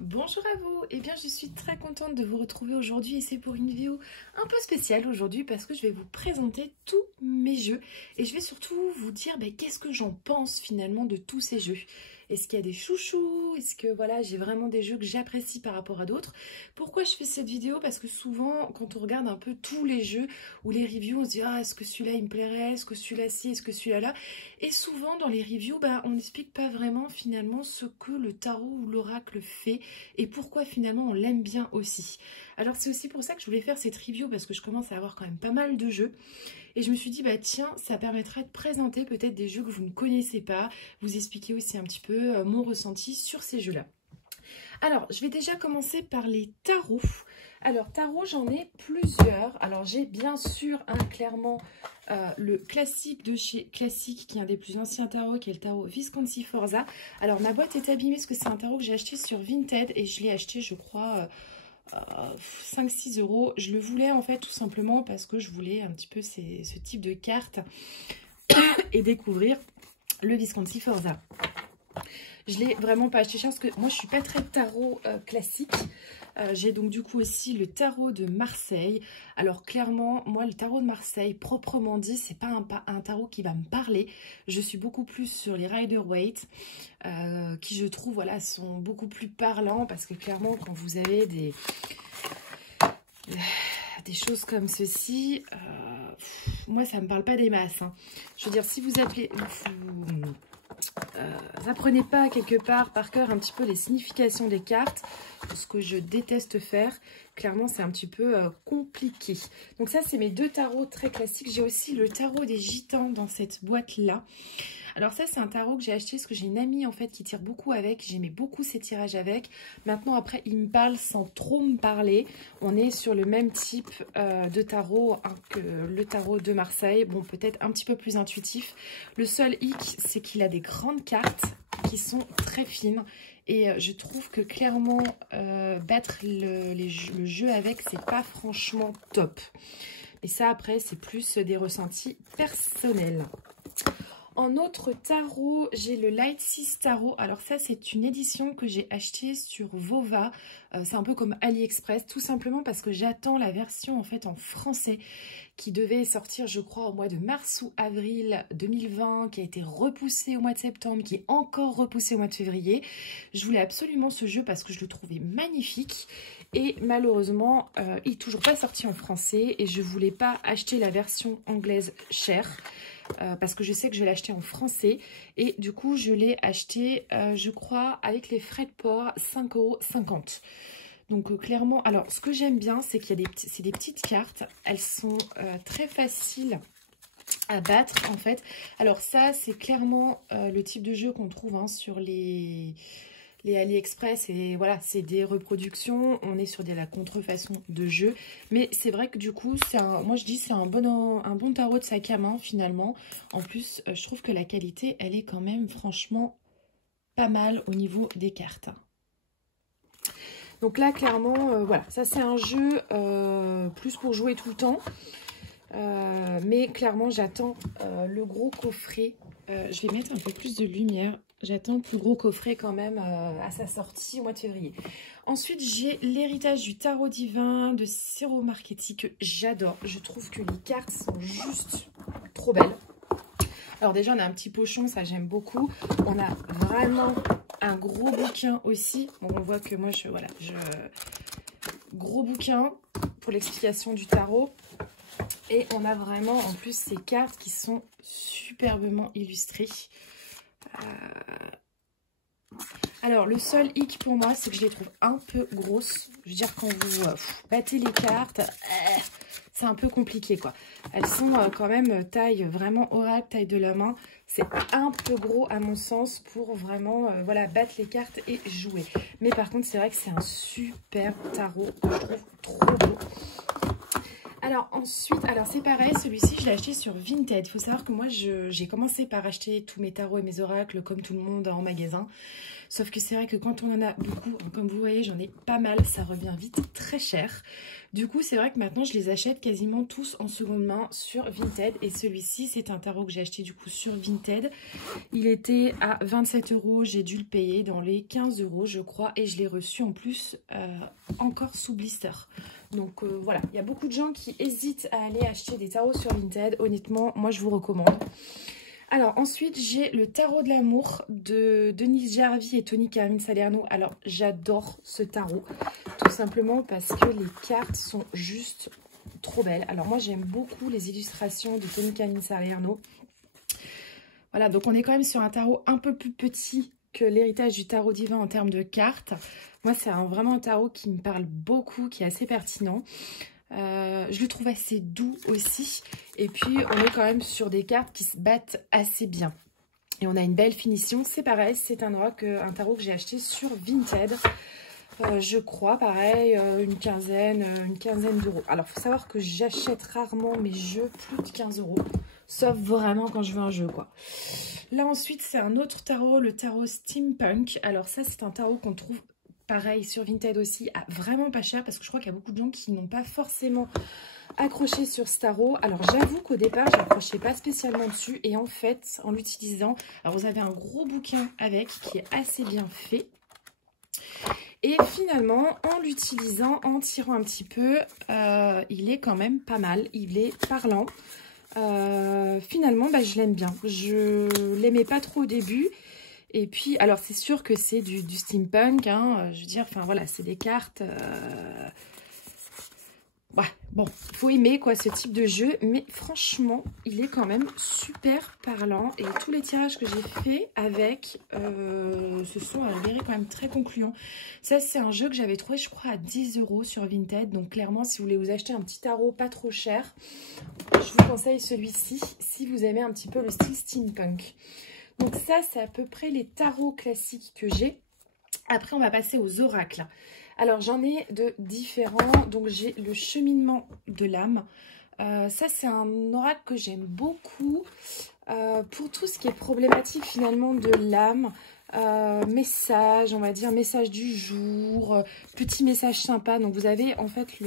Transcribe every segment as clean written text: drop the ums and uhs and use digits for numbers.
Bonjour à vous, eh bien je suis très contente de vous retrouver aujourd'hui et c'est pour une vidéo un peu spéciale aujourd'hui parce que je vais vous présenter tous mes jeux et je vais surtout vous dire qu'est-ce que j'en pense finalement de tous ces jeux. Est-ce qu'il y a des chouchous? Est-ce que voilà, j'ai vraiment des jeux que j'apprécie par rapport à d'autres? Pourquoi je fais cette vidéo? Parce que souvent quand on regarde un peu tous les jeux ou les reviews, on se dit ah est-ce que celui-là il me plairait? Est-ce que celui-là si? Est-ce que celui-là là? Et souvent dans les reviews, on n'explique pas vraiment finalement ce que le tarot ou l'oracle fait et pourquoi finalement on l'aime bien aussi. Alors c'est aussi pour ça que je voulais faire cette review parce que je commence à avoir quand même pas mal de jeux et je me suis dit tiens, ça permettrait de présenter peut-être des jeux que vous ne connaissez pas, vous expliquer aussi un petit peu mon ressenti sur ces jeux là. Alors je vais déjà commencer par les tarots. Alors tarot, j'en ai plusieurs. Alors j'ai bien sûr clairement le classique de chez Classique, qui est un des plus anciens tarots, qui est le tarot Visconti Forza. Alors ma boîte est abîmée parce que c'est un tarot que j'ai acheté sur Vinted et je l'ai acheté je crois 5-6 euros. Je le voulais en fait tout simplement parce que je voulais un petit peu ce type de carte et découvrir le Visconti Forza. Je l'ai vraiment pas acheté cher parce que moi je suis pas très tarot classique. J'ai donc du coup aussi le tarot de Marseille. Alors clairement, moi le tarot de Marseille, proprement dit, c'est pas un tarot qui va me parler. Je suis beaucoup plus sur les Rider-Waite, qui je trouve voilà sont beaucoup plus parlants parce que clairement quand vous avez des choses comme ceci, moi ça me parle pas des masses. Hein. Je veux dire, si vous appelez... apprenez pas quelque part par cœur un petit peu les significations des cartes, ce que je déteste faire, clairement c'est un petit peu compliqué. Donc ça c'est mes deux tarots très classiques. J'ai aussi le tarot des gitans dans cette boîte là. Alors ça c'est un tarot que j'ai acheté parce que j'ai une amie en fait qui tire beaucoup avec, j'aimais beaucoup ses tirages avec. Maintenant après il me parle sans trop me parler. On est sur le même type de tarot que le tarot de Marseille, bon peut-être un petit peu plus intuitif. Le seul hic c'est qu'il a des grandes cartes qui sont très fines et je trouve que clairement battre le jeu avec c'est pas franchement top. Et ça après c'est plus des ressentis personnels. En autre tarot, j'ai le Light 6 Tarot. Alors ça, c'est une édition que j'ai achetée sur Vova. C'est un peu comme AliExpress, tout simplement parce que j'attends la version en fait en français qui devait sortir, je crois, au mois de mars ou avril 2020, qui a été repoussée au mois de septembre, qui est encore repoussée au mois de février. Je voulais absolument ce jeu parce que je le trouvais magnifique. Et malheureusement, il n'est toujours pas sorti en français et je ne voulais pas acheter la version anglaise chère. Parce que je sais que je vais l'acheter en français et du coup je l'ai acheté je crois avec les frais de port 5,50 €. Donc clairement, alors ce que j'aime bien c'est qu'il y a des petites cartes, elles sont très faciles à battre en fait. Alors ça c'est clairement le type de jeu qu'on trouve sur les AliExpress et voilà, c'est des reproductions, on est sur la contrefaçon de jeu, mais c'est vrai que du coup, moi je dis c'est un bon tarot de sac à main finalement. En plus, je trouve que la qualité, elle est quand même franchement pas mal au niveau des cartes. Donc là, clairement, voilà, ça c'est un jeu plus pour jouer tout le temps. Mais clairement, j'attends le gros coffret. Je vais mettre un peu plus de lumière. J'attends le plus gros coffret quand même à sa sortie au mois de février. Ensuite, j'ai l'héritage du tarot divin de Ciro Marchetti que j'adore. Je trouve que les cartes sont juste trop belles. Alors déjà, on a un petit pochon, ça j'aime beaucoup. On a vraiment un gros bouquin aussi. Bon, on voit que moi, gros bouquin pour l'explication du tarot. Et on a vraiment en plus ces cartes qui sont superbement illustrées. Alors le seul hic pour moi c'est que je les trouve un peu grosses. Je veux dire quand vous battez les cartes, c'est un peu compliqué quoi. Elles sont quand même taille vraiment oracle, taille de la main. C'est un peu gros à mon sens pour vraiment voilà, battre les cartes et jouer. Mais par contre c'est vrai que c'est un super tarot que je trouve trop beau. Alors ensuite, c'est pareil, celui-ci je l'ai acheté sur Vinted. Il faut savoir que moi j'ai commencé par acheter tous mes tarots et mes oracles comme tout le monde en magasin. Sauf que c'est vrai que quand on en a beaucoup, comme vous voyez, j'en ai pas mal, ça revient vite très cher. Du coup, c'est vrai que maintenant, je les achète quasiment tous en seconde main sur Vinted. Et celui-ci, c'est un tarot que j'ai acheté du coup sur Vinted. Il était à 27 €, j'ai dû le payer dans les 15 € je crois. Et je l'ai reçu en plus encore sous blister. Donc voilà, il y a beaucoup de gens qui hésitent à aller acheter des tarots sur Vinted. Honnêtement, moi je vous recommande. Alors ensuite, j'ai le tarot de l'amour de Denise Jarvie et Tony Carmine Salerno. Alors j'adore ce tarot, tout simplement parce que les cartes sont juste trop belles. Alors moi j'aime beaucoup les illustrations de Tony Carmine Salerno. Voilà, donc on est quand même sur un tarot un peu plus petit que l'héritage du tarot divin en termes de cartes. Moi c'est vraiment un tarot qui me parle beaucoup, qui est assez pertinent. Je le trouve assez doux aussi. Et puis on est quand même sur des cartes qui se battent assez bien. Et on a une belle finition. C'est pareil, c'est un tarot que j'ai acheté sur Vinted. Je crois, pareil, une quinzaine d'euros. Alors il faut savoir que j'achète rarement mes jeux plus de 15 €. Sauf vraiment quand je veux un jeu, quoi. Là ensuite c'est un autre tarot, le tarot Steampunk. Alors ça c'est un tarot qu'on trouve pareil sur Vinted aussi, à vraiment pas cher, parce que je crois qu'il y a beaucoup de gens qui n'ont pas forcément accroché sur ce tarot. Alors j'avoue qu'au départ je n'accrochais pas spécialement dessus, et en fait en l'utilisant, alors vous avez un gros bouquin avec qui est assez bien fait, et finalement en l'utilisant, en tirant un petit peu, il est quand même pas mal, il est parlant. Finalement je l'aime bien. Je l'aimais pas trop au début. Et puis, alors c'est sûr que c'est du steampunk, hein, je veux dire, enfin voilà, c'est des cartes. Ouais, bon, il faut aimer quoi ce type de jeu, mais franchement, il est quand même super parlant. Et tous les tirages que j'ai fait avec se sont avérés quand même très concluants. Ça, c'est un jeu que j'avais trouvé, je crois, à 10 € sur Vinted. Donc clairement, si vous voulez vous acheter un petit tarot pas trop cher, je vous conseille celui-ci, si vous aimez un petit peu le style steampunk. Donc ça, c'est à peu près les tarots classiques que j'ai. Après, on va passer aux oracles. Alors, j'en ai de différents. Donc, j'ai le cheminement de l'âme. Ça, c'est un oracle que j'aime beaucoup pour tout ce qui est problématique finalement de l'âme. Message, on va dire, message du jour, petit message sympa. Donc, vous avez en fait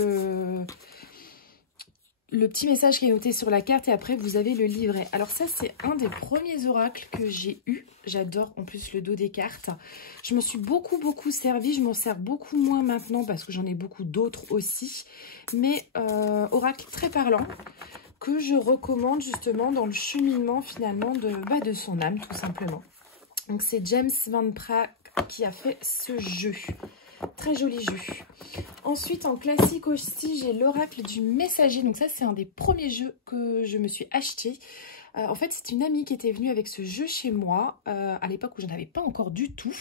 le petit message qui est noté sur la carte, et après vous avez le livret. Alors ça c'est un des premiers oracles que j'ai eu. J'adore en plus le dos des cartes. Je m'en suis beaucoup servi. Je m'en sers beaucoup moins maintenant parce que j'en ai beaucoup d'autres aussi. Mais oracle très parlant que je recommande justement dans le cheminement finalement de son âme tout simplement. Donc c'est James Van Praagh qui a fait ce jeu. Très joli jeu. Ensuite, en classique aussi, j'ai l'oracle du messager. Donc ça, c'est un des premiers jeux que je me suis acheté. En fait, c'est une amie qui était venue avec ce jeu chez moi, à l'époque où je n'en avais pas encore du tout.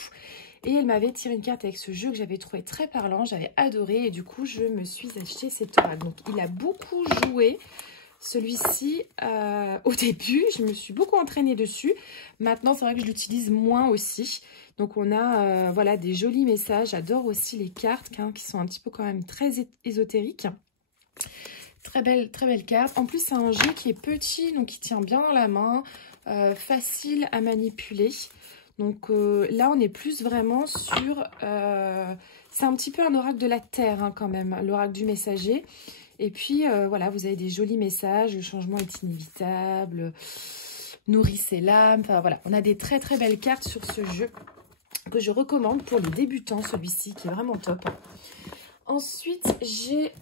Et elle m'avait tiré une carte avec ce jeu que j'avais trouvé très parlant, j'avais adoré. Et du coup, je me suis acheté cet oracle. Donc, il a beaucoup joué. Celui-ci, au début, je me suis beaucoup entraînée dessus. Maintenant, c'est vrai que je l'utilise moins aussi. Donc, on a voilà, des jolis messages. J'adore aussi les cartes hein, qui sont un petit peu quand même très ésotériques. Très belle carte. En plus, c'est un jeu qui est petit, donc qui tient bien dans la main. Facile à manipuler. Donc là, on est plus vraiment sur... c'est un petit peu un oracle de la terre hein, quand même, l'oracle du messager. Et puis, voilà, vous avez des jolis messages. Le changement est inévitable. Nourrissez l'âme. Enfin, voilà, on a des très belles cartes sur ce jeu que je recommande pour les débutants, celui-ci, qui est vraiment top. Ensuite, j'ai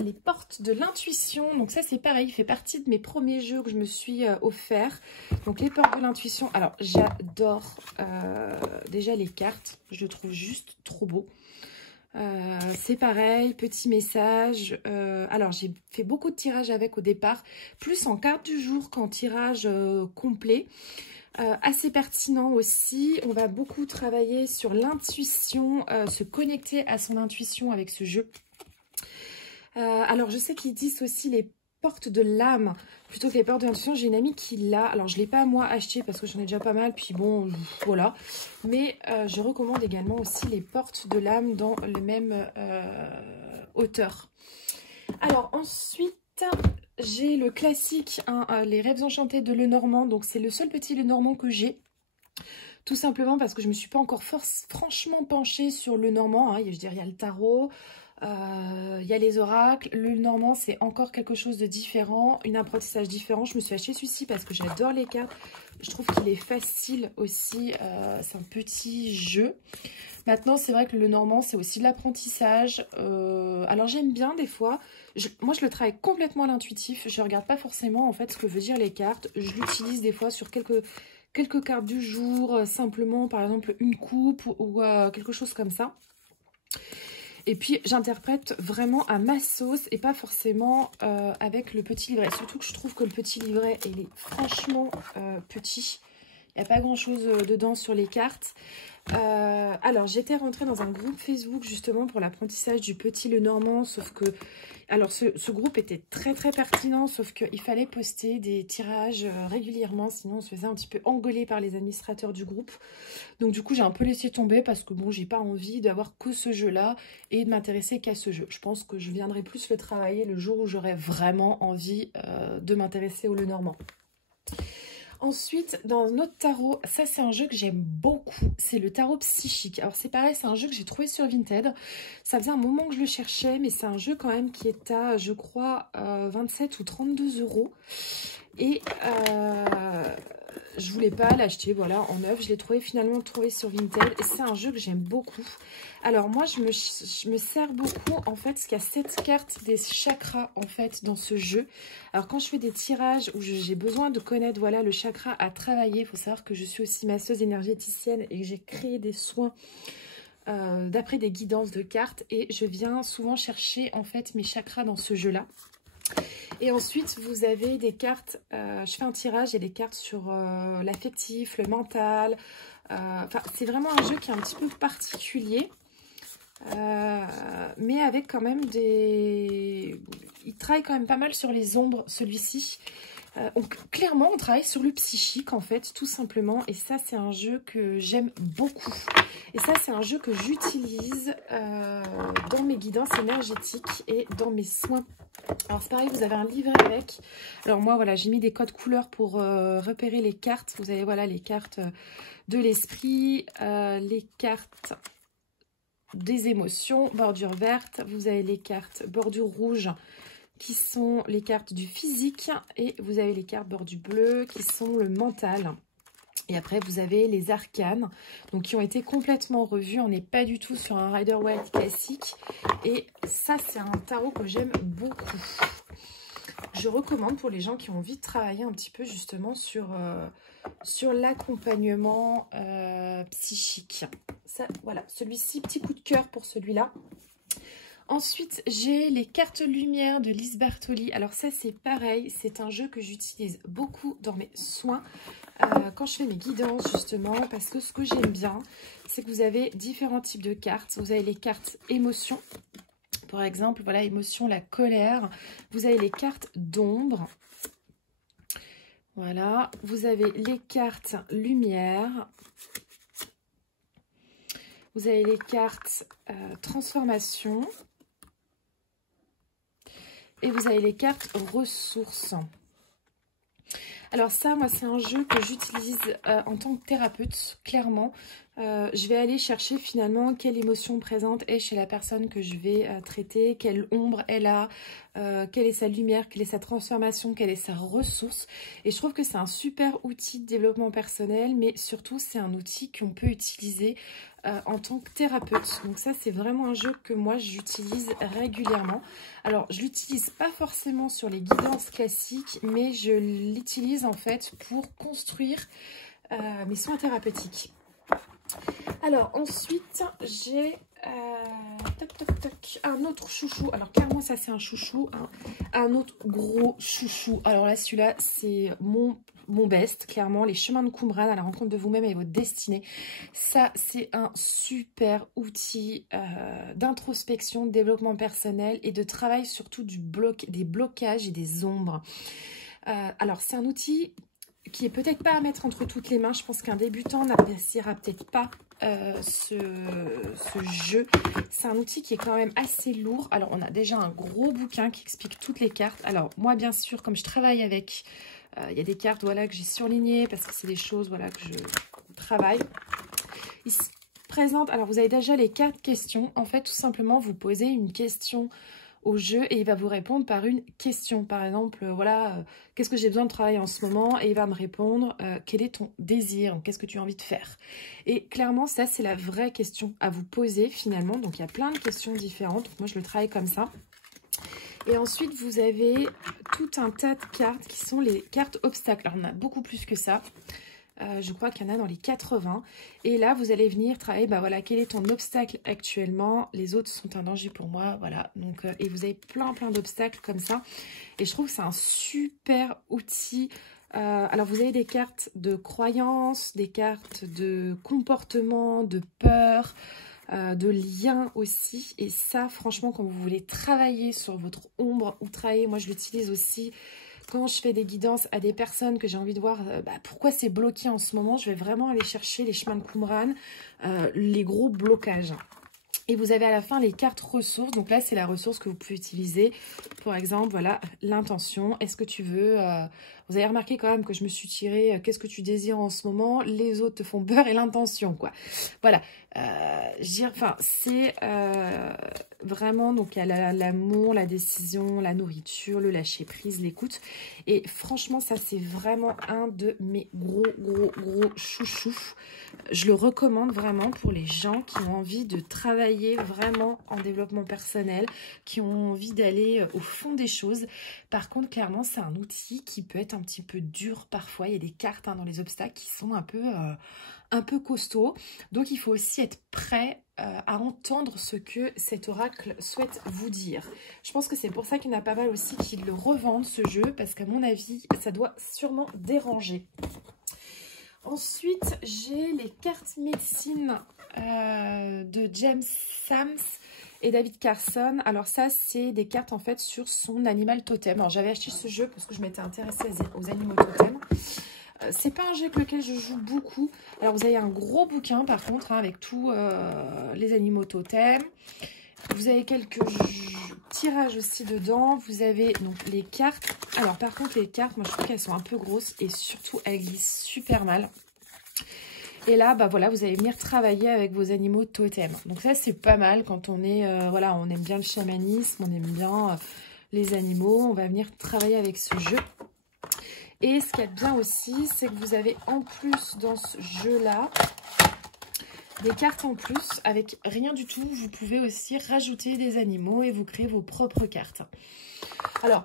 les portes de l'intuition. Donc ça, c'est pareil, il fait partie de mes premiers jeux que je me suis offert. Donc les portes de l'intuition. Alors, j'adore déjà les cartes. Je le trouve juste trop beau. C'est pareil, petit message. Alors, j'ai fait beaucoup de tirages avec au départ. Plus en carte du jour qu'en tirage complet. Assez pertinent aussi. On va beaucoup travailler sur l'intuition, se connecter à son intuition avec ce jeu. Alors, je sais qu'ils disent aussi les portes de l'âme plutôt que les portes de l'intuition. J'ai une amie qui l'a. Alors, je ne l'ai pas moi acheté parce que j'en ai déjà pas mal. Puis bon, voilà. Mais je recommande également aussi les portes de l'âme dans le même auteur. Alors, ensuite... j'ai le classique, hein, les rêves enchantés de Lenormand. Donc, c'est le seul petit Lenormand que j'ai. tout simplement parce que je ne me suis pas encore franchement penchée sur le normand, hein. Je dirais, il y a le tarot, il y a les oracles. Le normand, c'est encore quelque chose de différent, un apprentissage différent. Je me suis acheté celui-ci parce que j'adore les cartes. Je trouve qu'il est facile aussi, c'est un petit jeu. Maintenant, c'est vrai que le normand, c'est aussi de l'apprentissage. Alors, j'aime bien des fois. Moi, je le travaille complètement à l'intuitif. Je ne regarde pas forcément, en fait, ce que veut dire les cartes. Je l'utilise des fois sur quelques cartes du jour. Simplement, par exemple, une coupe ou quelque chose comme ça. Et puis, j'interprète vraiment à ma sauce et pas forcément avec le petit livret. Surtout que je trouve que le petit livret, il est franchement petit. Il n'y a pas grand-chose dedans sur les cartes. Alors, j'étais rentrée dans un groupe Facebook justement pour l'apprentissage du petit Lenormand, sauf que... Alors, ce groupe était très très pertinent, sauf qu'il fallait poster des tirages régulièrement, sinon on se faisait un petit peu engueuler par les administrateurs du groupe. Donc du coup, j'ai un peu laissé tomber parce que bon, j'ai pas envie d'avoir que ce jeu-là et de m'intéresser qu'à ce jeu. Je pense que je viendrai plus le travailler le jour où j'aurai vraiment envie de m'intéresser au Lenormand. Ensuite, dans notre tarot, ça c'est un jeu que j'aime beaucoup, c'est le tarot psychique. Alors c'est pareil, c'est un jeu que j'ai trouvé sur Vinted. Ça faisait un moment que je le cherchais, mais c'est un jeu quand même qui est à, je crois, 27 ou 32 €. Et je voulais pas l'acheter, voilà, en neuf. Je l'ai finalement trouvé sur Vinted. Et c'est un jeu que j'aime beaucoup. Alors moi, je me sers beaucoup, en fait, parce qu'il y a 7 cartes des chakras, en fait, dans ce jeu. Alors quand je fais des tirages où j'ai besoin de connaître, voilà, le chakra à travailler, il faut savoir que je suis aussi masseuse énergéticienne et que j'ai créé des soins d'après des guidances de cartes. Et je viens souvent chercher, en fait, mes chakras dans ce jeu-là. Et ensuite, vous avez des cartes, je fais un tirage, il y a des cartes sur l'affectif, le mental. Enfin, c'est vraiment un jeu qui est un petit peu particulier, mais avec quand même des... Il travaille quand même pas mal sur les ombres, celui-ci. Donc, clairement, on travaille sur le psychique, en fait, tout simplement. Et ça, c'est un jeu que j'aime beaucoup. Et ça, c'est un jeu que j'utilise dans mes guidances énergétiques et dans mes soins. Alors, c'est pareil, vous avez un livret avec. Alors, moi, voilà, j'ai mis des codes couleurs pour repérer les cartes. Vous avez, voilà, les cartes de l'esprit, les cartes des émotions, bordure verte. Vous avez les cartes bordure rouge, qui sont les cartes du physique, et vous avez les cartes bordure bleu qui sont le mental. Et après, vous avez les arcanes, donc qui ont été complètement revus. On n'est pas du tout sur un Rider-Waite classique. Et ça, c'est un tarot que j'aime beaucoup. Je recommande pour les gens qui ont envie de travailler un petit peu justement sur l'accompagnement psychique. Ça, voilà, celui-ci, petit coup de cœur pour celui-là. Ensuite, j'ai les cartes lumière de Lise Bartoli. Alors ça, c'est pareil, c'est un jeu que j'utilise beaucoup dans mes soins, quand je fais mes guidances, justement, parce que ce que j'aime bien, c'est que vous avez différents types de cartes. Vous avez les cartes émotions, par exemple, voilà, émotion, la colère. Vous avez les cartes d'ombre. Voilà, vous avez les cartes lumière. Vous avez les cartes transformation. Et vous avez les cartes ressources. Alors ça, moi, c'est un jeu que j'utilise en tant que thérapeute, clairement. Je vais aller chercher finalement quelle émotion présente est chez la personne que je vais traiter, quelle ombre elle a, quelle est sa lumière, quelle est sa transformation, quelle est sa ressource. Et je trouve que c'est un super outil de développement personnel, mais surtout c'est un outil qu'on peut utiliser en tant que thérapeute. Donc ça, c'est vraiment un jeu que moi j'utilise régulièrement. Alors je l'utilise pas forcément sur les guidances classiques, mais je l'utilise en fait pour construire mes soins thérapeutiques. Alors ensuite j'ai un autre chouchou. Alors clairement ça c'est un chouchou, hein. Un autre gros chouchou. Alors là celui-là c'est mon best, clairement, les chemins de Qumran à la rencontre de vous-même et votre destinée. Ça c'est un super outil d'introspection, de développement personnel et de travail surtout des blocages et des ombres. Alors c'est un outil qui est peut-être pas à mettre entre toutes les mains. Je pense qu'un débutant n'appréciera peut-être pas ce jeu. C'est un outil qui est quand même assez lourd. Alors, on a déjà un gros bouquin qui explique toutes les cartes. Alors, moi, bien sûr, comme je travaille avec, il y a des cartes voilà, que j'ai surlignées parce que c'est des choses voilà, que travail. Il se présente, alors vous avez déjà les 4 questions. En fait, tout simplement, vous posez une question au jeu et il va vous répondre par une question. Par exemple, voilà, qu'est-ce que j'ai besoin de travailler en ce moment? Et il va me répondre, quel est ton désir? Qu'est-ce que tu as envie de faire? Et clairement, ça, c'est la vraie question à vous poser finalement. Donc, il y a plein de questions différentes. Donc, moi, je le travaille comme ça. Et ensuite, vous avez tout un tas de cartes qui sont les cartes obstacles. Alors, on a beaucoup plus que ça. Je crois qu'il y en a dans les 80. Et là, vous allez venir travailler, bah voilà, quel est ton obstacle actuellement? Les autres sont un danger pour moi, voilà. Donc, et vous avez plein d'obstacles comme ça. Et je trouve que c'est un super outil. Alors, vous avez des cartes de croyances, des cartes de comportement, de peur, de liens aussi. Et ça, franchement, quand vous voulez travailler sur votre ombre ou travailler, moi, je l'utilise aussi quand je fais des guidances à des personnes que j'ai envie de voir pourquoi c'est bloqué en ce moment, je vais vraiment aller chercher les chemins de Qumran, les gros blocages. Et vous avez à la fin les cartes ressources. Donc là, c'est la ressource que vous pouvez utiliser. Par exemple, voilà, l'intention. Est-ce que tu veux... vous avez remarqué quand même que je me suis tirée qu'est-ce que tu désires en ce moment? Les autres te font peur et l'intention, quoi. Voilà. Enfin, c'est vraiment... Donc, il y a l'amour, la décision, la nourriture, le lâcher-prise, l'écoute. Et franchement, ça, c'est vraiment un de mes gros chouchous. Je le recommande vraiment pour les gens qui ont envie de travailler vraiment en développement personnel, qui ont envie d'aller au fond des choses. Par contre, clairement, c'est un outil qui peut être un petit peu dur parfois. Il y a des cartes dans les obstacles qui sont un peu costauds. Donc, il faut aussi être prêt à entendre ce que cet oracle souhaite vous dire. Je pense que c'est pour ça qu'il y en a pas mal aussi qui le revendent, ce jeu, parce qu'à mon avis, ça doit sûrement déranger. Ensuite, j'ai les cartes médecine de James Sams et David Carson. Alors ça, c'est des cartes en fait sur son animal totem. Alors j'avais acheté ce jeu parce que je m'étais intéressée aux animaux totems. C'est pas un jeu avec lequel je joue beaucoup. Alors vous avez un gros bouquin par contre avec tous les animaux totems. Vous avez quelques tirages aussi dedans. Vous avez donc les cartes. Alors par contre les cartes, moi je trouve qu'elles sont un peu grosses et surtout elles glissent super mal. Et là, bah voilà, vous allez venir travailler avec vos animaux totems. Donc ça c'est pas mal quand on est, voilà, on aime bien le chamanisme, on aime bien les animaux. On va venir travailler avec ce jeu. Et ce qu'il y a de bien aussi, c'est que vous avez en plus dans ce jeu-là des cartes en plus avec rien du tout. Vous pouvez aussi rajouter des animaux et vous créer vos propres cartes. Alors,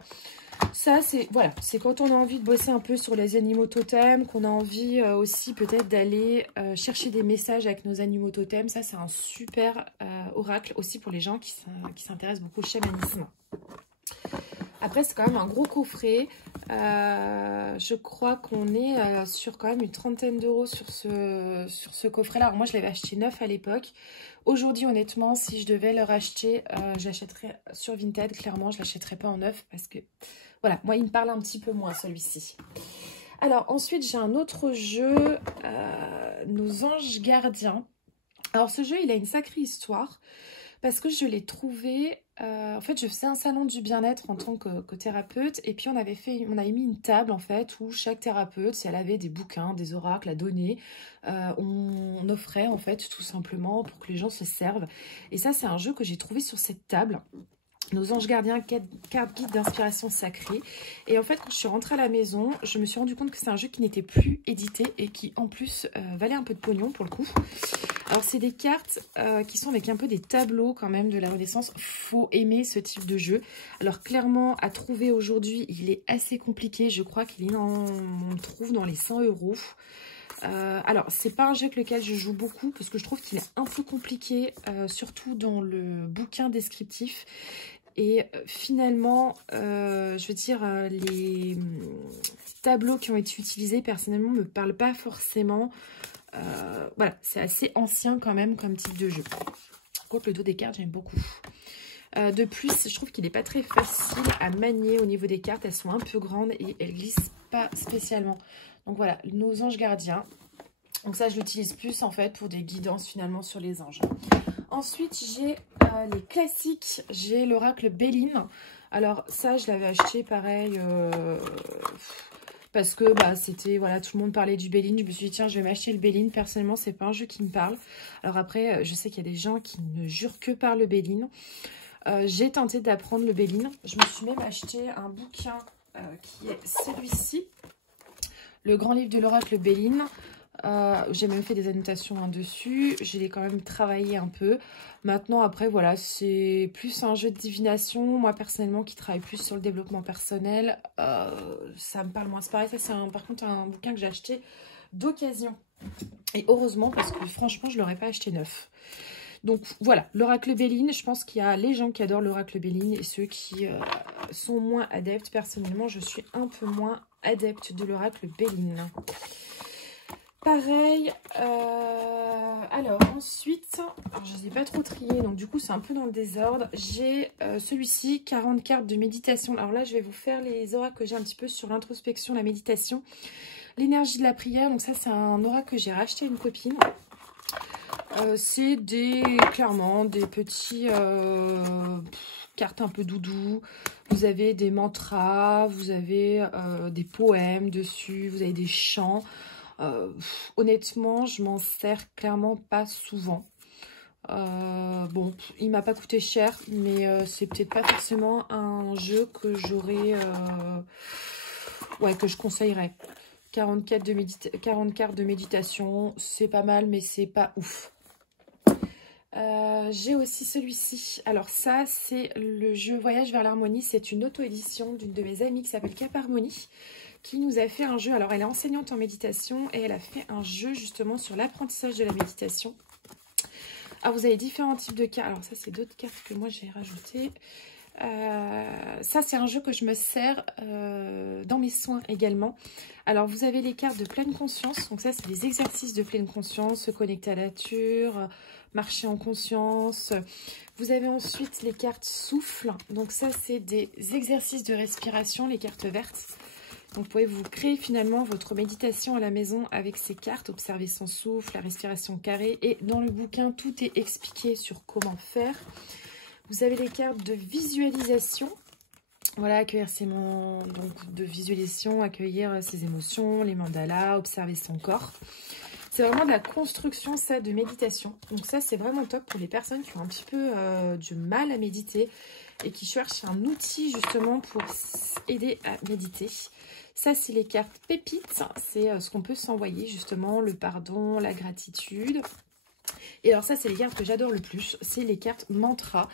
ça, c'est voilà, c'est quand on a envie de bosser un peu sur les animaux totems, qu'on a envie aussi peut-être d'aller chercher des messages avec nos animaux totems. Ça, c'est un super oracle aussi pour les gens qui s'intéressent beaucoup au chamanisme. Après, c'est quand même un gros coffret. Je crois qu'on est sur quand même une trentaine d'euros sur ce coffret-là. Alors moi, je l'avais acheté neuf à l'époque. Aujourd'hui, honnêtement, si je devais le racheter, j'achèterais sur Vinted. Clairement, je ne l'achèterais pas en neuf parce que, voilà, moi, il me parle un petit peu moins, celui-ci. Alors, ensuite, j'ai un autre jeu, Nos Anges Gardiens. Alors, ce jeu, il a une sacrée histoire parce que je l'ai trouvé... en fait, je faisais un salon du bien-être en tant que thérapeute. Et puis, on avait mis une table, en fait, où chaque thérapeute, si elle avait des bouquins, des oracles à donner, on offrait, en fait, tout simplement pour que les gens se servent. Et ça, c'est un jeu que j'ai trouvé sur cette table. Nos Anges Gardiens, carte guide d'inspiration sacrée. Et en fait, quand je suis rentrée à la maison, je me suis rendu compte que c'est un jeu qui n'était plus édité et qui, en plus, valait un peu de pognon, pour le coup. Alors, c'est des cartes qui sont avec un peu des tableaux quand même de la Renaissance. Faut aimer ce type de jeu. Alors, clairement, à trouver aujourd'hui, il est assez compliqué. Je crois on trouve dans les 100 euros. Alors, c'est pas un jeu avec lequel je joue beaucoup parce que je trouve qu'il est un peu compliqué, surtout dans le bouquin descriptif. Et finalement, je veux dire, les tableaux qui ont été utilisés, personnellement, ne me parlent pas forcément. Voilà, c'est assez ancien quand même comme type de jeu. Par contre, le dos des cartes, j'aime beaucoup. De plus, je trouve qu'il n'est pas très facile à manier au niveau des cartes. Elles sont un peu grandes et elles glissent pas spécialement. Donc voilà, Nos Anges Gardiens. Donc ça, je l'utilise plus en fait pour des guidances finalement sur les anges. Ensuite, j'ai les classiques. J'ai l'oracle Béline. Alors ça, je l'avais acheté pareil parce que bah, c'était, voilà, tout le monde parlait du Béline. Je me suis dit, tiens, je vais m'acheter le Béline. Personnellement, c'est pas un jeu qui me parle. Alors après, je sais qu'il y a des gens qui ne jurent que par le Béline. J'ai tenté d'apprendre le Béline. Je me suis même acheté un bouquin qui est celui-ci. Le grand livre de l'oracle Béline. J'ai même fait des annotations dessus. Je l'ai quand même travaillé un peu. Maintenant, après, voilà, c'est plus un jeu de divination. Moi, personnellement, qui travaille plus sur le développement personnel, ça me parle moins. C'est pareil, ça, c'est par contre un bouquin que j'ai acheté d'occasion. Et heureusement, parce que franchement, je ne l'aurais pas acheté neuf. Donc voilà, l'oracle Béline, je pense qu'il y a les gens qui adorent l'oracle Béline et ceux qui sont moins adeptes. Personnellement, je suis un peu moins adepte de l'oracle Béline. Pareil, alors ensuite, je ne les ai pas trop triés, donc du coup c'est un peu dans le désordre. J'ai celui-ci, 40 cartes de méditation. Alors là, je vais vous faire les oracles que j'ai un petit peu sur l'introspection, la méditation. L'énergie de la prière, donc ça c'est un oracle que j'ai racheté à une copine. C'est clairement des petits cartes un peu doudou. Vous avez des mantras, vous avez des poèmes dessus, vous avez des chants. Honnêtement, je m'en sers clairement pas souvent. Bon, il m'a pas coûté cher, mais c'est peut-être pas forcément un jeu que j'aurais... ouais, que je conseillerais. 40 cartes de méditation, c'est pas mal, mais c'est pas ouf. J'ai aussi celui-ci. Alors ça, c'est le jeu Voyage vers l'harmonie. C'est une auto-édition d'une de mes amies qui s'appelle Cap Harmonie, qui nous a fait un jeu. Alors, elle est enseignante en méditation et elle a fait un jeu justement sur l'apprentissage de la méditation. Alors, vous avez différents types de cartes. Alors, ça, c'est d'autres cartes que moi, j'ai rajoutées. Ça, c'est un jeu que je me sers dans mes soins également. Alors, vous avez les cartes de pleine conscience. Donc, ça, c'est des exercices de pleine conscience. Se connecter à la nature, marcher en conscience. Vous avez ensuite les cartes souffle. Donc, ça, c'est des exercices de respiration, les cartes vertes. Donc, vous pouvez vous créer finalement votre méditation à la maison avec ces cartes. Observer son souffle, la respiration carrée. Et dans le bouquin, tout est expliqué sur comment faire. Vous avez les cartes de visualisation. Voilà, accueillir donc de visualisation, accueillir ses émotions, les mandalas, observer son corps. C'est vraiment de la construction, ça, de méditation. Donc ça, c'est vraiment top pour les personnes qui ont un petit peu du mal à méditer et qui cherchent un outil justement pour aider à méditer. Ça, c'est les cartes pépites. C'est ce qu'on peut s'envoyer justement, le pardon, la gratitude. Et alors ça, c'est les cartes que j'adore le plus. C'est les cartes mantra.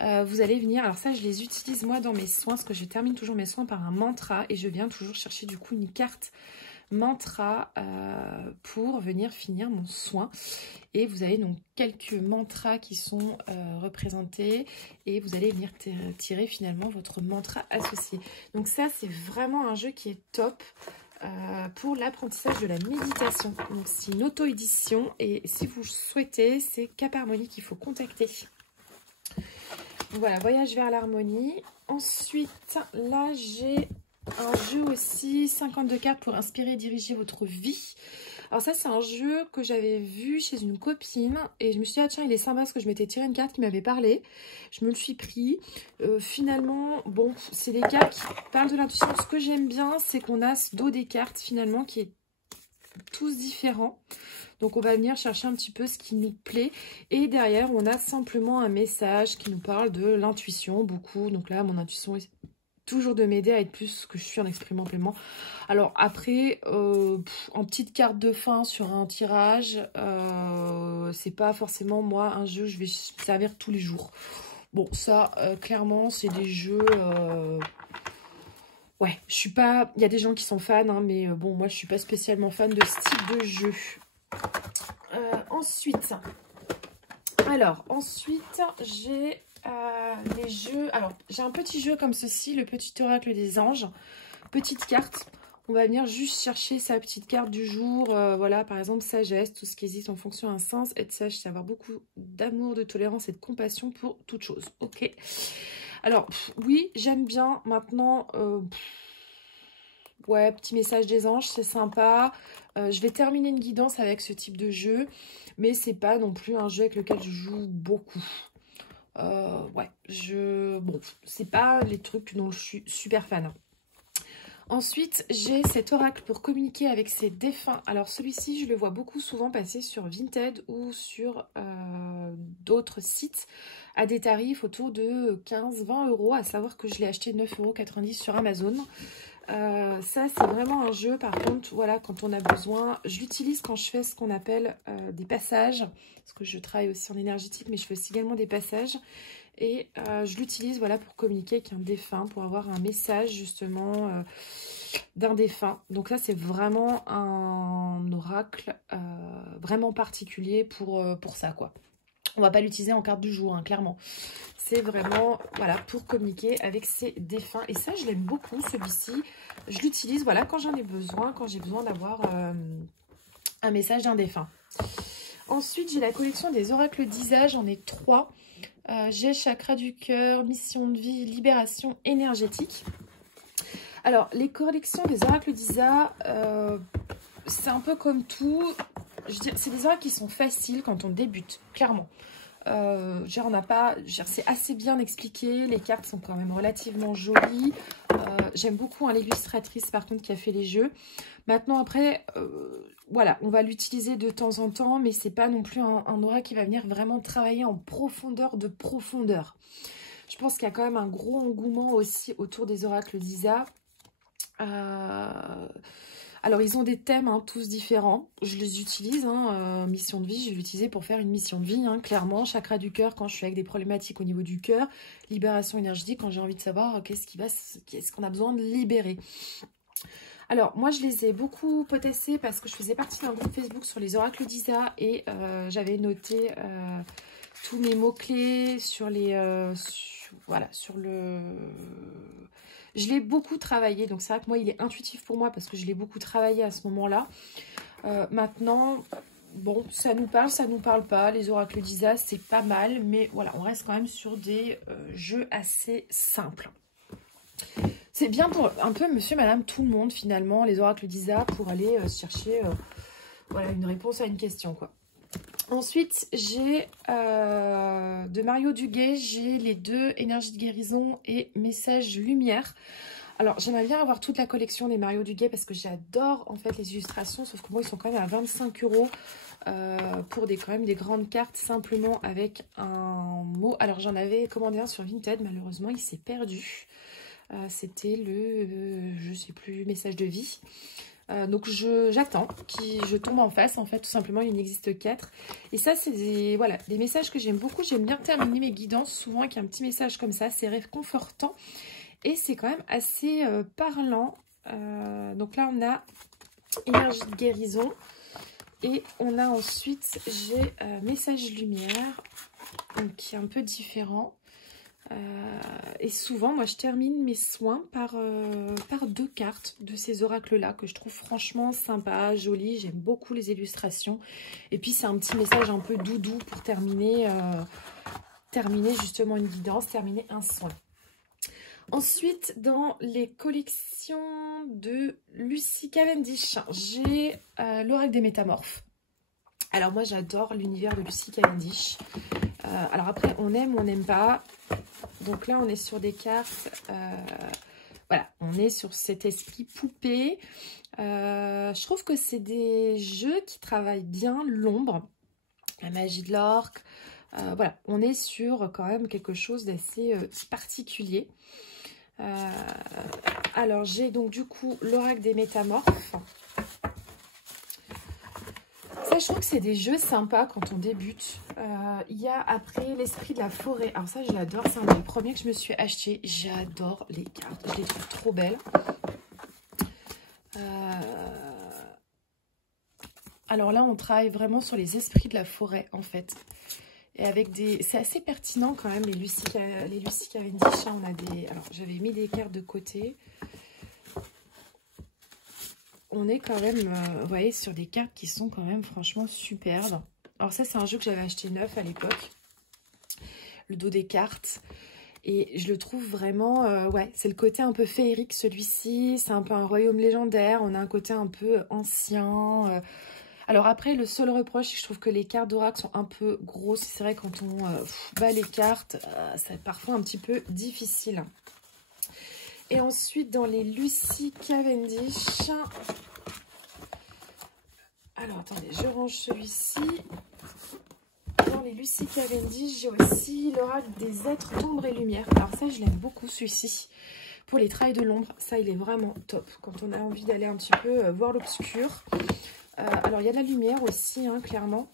Vous allez venir... Alors ça, je les utilise moi dans mes soins, parce que je termine toujours mes soins par un mantra. Et je viens toujours chercher du coup une carte mantra pour venir finir mon soin. Et vous avez donc quelques mantras qui sont représentés. Et vous allez venir tirer finalement votre mantra associé. Donc ça, c'est vraiment un jeu qui est top. Pour l'apprentissage de la méditation. Donc c'est une auto-édition et si vous souhaitez, c'est Cap Harmonie qu'il faut contacter. Voilà, Voyage vers l'harmonie. Ensuite, là j'ai un jeu aussi, 52 cartes pour inspirer et diriger votre vie. Alors ça, c'est un jeu que j'avais vu chez une copine et je me suis dit, ah tiens, il est sympa parce que je m'étais tiré une carte qui m'avait parlé. Je me le suis pris. Finalement, bon, c'est des cartes qui parlent de l'intuition. Ce que j'aime bien, c'est qu'on a ce dos des cartes finalement qui est tous différents. Donc on va venir chercher un petit peu ce qui nous plaît. Et derrière, on a simplement un message qui nous parle de l'intuition, beaucoup. Donc là, mon intuition est toujours de m'aider à être plus ce que je suis en exprimant pleinement. Alors après, en petite carte de fin sur un tirage, c'est pas forcément moi un jeu que je vais servir tous les jours. Bon, ça, clairement, c'est des jeux... ouais, je suis pas... Il y a des gens qui sont fans, hein, mais bon, moi, je suis pas spécialement fan de ce type de jeu. Ensuite, j'ai... les jeux, alors j'ai un petit jeu comme ceci, le petit oracle des anges, petite carte, on va venir juste chercher sa petite carte du jour, voilà, par exemple sagesse, tout ce qui existe en fonction d'un sens, être sage, c'est avoir beaucoup d'amour, de tolérance et de compassion pour toute chose, ok. Alors oui, j'aime bien, maintenant, ouais, petit message des anges, c'est sympa, je vais terminer une guidance avec ce type de jeu, mais c'est pas non plus un jeu avec lequel je joue beaucoup. Ouais, bon, c'est pas les trucs dont je suis super fan. Ensuite, j'ai cet oracle pour communiquer avec ses défunts. Alors celui-ci, je le vois beaucoup souvent passer sur Vinted ou sur d'autres sites à des tarifs autour de 15-20 euros, à savoir que je l'ai acheté 9,90 € sur Amazon. Ça, c'est vraiment un jeu, par contre, voilà, quand on a besoin. Je l'utilise quand je fais ce qu'on appelle des passages, parce que je travaille aussi en énergétique, mais je fais aussi également des passages. Et je l'utilise voilà, pour communiquer avec un défunt, pour avoir un message justement d'un défunt. Donc ça, c'est vraiment un oracle vraiment particulier pour ça, quoi. On va pas l'utiliser en carte du jour, hein, clairement. C'est vraiment voilà, pour communiquer avec ses défunts. Et ça, je l'aime beaucoup, celui-ci. Je l'utilise voilà, quand j'en ai besoin, quand j'ai besoin d'avoir un message d'un défunt. Ensuite, j'ai la collection des oracles d'Isa, j'en ai 3. J'ai chakra du cœur, mission de vie, libération énergétique. Alors, les collections des oracles d'Isa, c'est un peu comme tout. C'est des oracles qui sont faciles quand on débute, clairement. On n'a pas, c'est assez bien expliqué, les cartes sont quand même relativement jolies. J'aime beaucoup l'illustratrice par contre qui a fait les jeux. Maintenant après, voilà, on va l'utiliser de temps en temps, mais c'est pas non plus un oracle qui va venir vraiment travailler en profondeur de profondeur. Je pense qu'il y a quand même un gros engouement aussi autour des oracles d'Isa. Alors, ils ont des thèmes tous différents. Je les utilise. Mission de vie, je vais l'utiliser pour faire une mission de vie. Clairement, chakra du cœur quand je suis avec des problématiques au niveau du cœur. Libération énergétique quand j'ai envie de savoir qu'est-ce qu'on a besoin de libérer. Alors, moi, je les ai beaucoup potassés parce que je faisais partie d'un groupe Facebook sur les oracles d'Isa et j'avais noté tous mes mots-clés sur les... sur le... Je l'ai beaucoup travaillé, donc c'est vrai que moi, il est intuitif pour moi parce que je l'ai beaucoup travaillé à ce moment-là. Maintenant, bon, ça nous parle pas. Les oracles d'Isa, c'est pas mal, mais voilà, on reste quand même sur des jeux assez simples. C'est bien pour un peu monsieur, madame, tout le monde, finalement, les oracles d'Isa, pour aller chercher voilà, une réponse à une question, quoi. Ensuite, j'ai de Mario Duguay, j'ai les 2 énergies de guérison et messages lumière. Alors, j'aimerais bien avoir toute la collection des Mario Duguay parce que j'adore en fait les illustrations, sauf que moi, ils sont quand même à 25 € pour quand même des grandes cartes, simplement avec un mot. Alors, j'en avais commandé un sur Vinted, malheureusement, il s'est perdu. C'était le, je sais plus, message de vie. Donc j'attends je tombe en face, en fait, tout simplement, il n'existe 4. Et ça, c'est des messages que j'aime beaucoup. J'aime bien terminer mes guidances, souvent avec un petit message comme ça, c'est réconfortant. Et c'est quand même assez parlant. Donc là, on a énergie de guérison. Et on a ensuite, j'ai message lumière, donc qui est un peu différent. Et souvent, moi, je termine mes soins par 2 cartes de ces oracles-là que je trouve franchement sympa, joli. J'aime beaucoup les illustrations. Et puis, c'est un petit message un peu doudou pour terminer justement une guidance, terminer un soin. Ensuite, dans les collections de Lucy Cavendish, j'ai l'oracle des métamorphes. Alors, moi, j'adore l'univers de Lucy Cavendish. Alors après, on aime ou on n'aime pas. Donc là, on est sur des cartes, voilà, on est sur cet esprit poupée. Je trouve que c'est des jeux qui travaillent bien l'ombre, la magie de l'orque. Voilà, on est sur quand même quelque chose d'assez particulier. Alors, j'ai donc du coup l'oracle des métamorphes. Ça, je trouve que c'est des jeux sympas quand on débute. Il y a après l'esprit de la forêt. Alors ça, je l'adore. C'est un des premiers que je me suis acheté. J'adore les cartes. Je les trouve trop belles. Alors là, on travaille vraiment sur les esprits de la forêt, en fait. Et avec des... C'est assez pertinent quand même, les Lucy Cavendish. On a des... Alors, j'avais mis des cartes de côté. On est quand même, vous voyez, sur des cartes qui sont quand même franchement superbes. Alors ça, c'est un jeu que j'avais acheté neuf à l'époque. Le dos des cartes. Et je le trouve vraiment, ouais, c'est le côté un peu féerique celui-ci. C'est un peu un royaume légendaire. On a un côté un peu ancien. Alors après, le seul reproche, je trouve que les cartes d'oracle sont un peu grosses. C'est vrai, quand on bat les cartes, c'est parfois un petit peu difficile. Et ensuite, dans les Lucie Cavendish... Alors, attendez, je range celui-ci. Dans les Lucie Cavendish, j'ai aussi l'oracle des êtres d'ombre et lumière. Alors ça, je l'aime beaucoup, celui-ci. Pour les trails de l'ombre, ça, il est vraiment top. Quand on a envie d'aller un petit peu voir l'obscur. Alors, il y a de la lumière aussi, hein, clairement.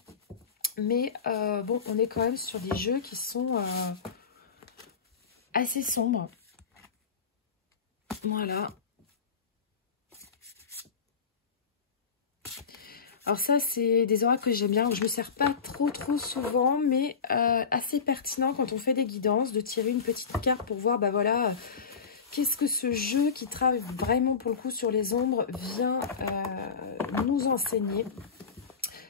Mais bon, on est quand même sur des jeux qui sont assez sombres. Voilà. Alors ça, c'est des oracles que j'aime bien. Je ne me sers pas trop souvent, mais assez pertinent quand on fait des guidances, de tirer une petite carte pour voir, bah voilà, qu'est-ce que ce jeu qui travaille vraiment pour le coup sur les ombres vient nous enseigner.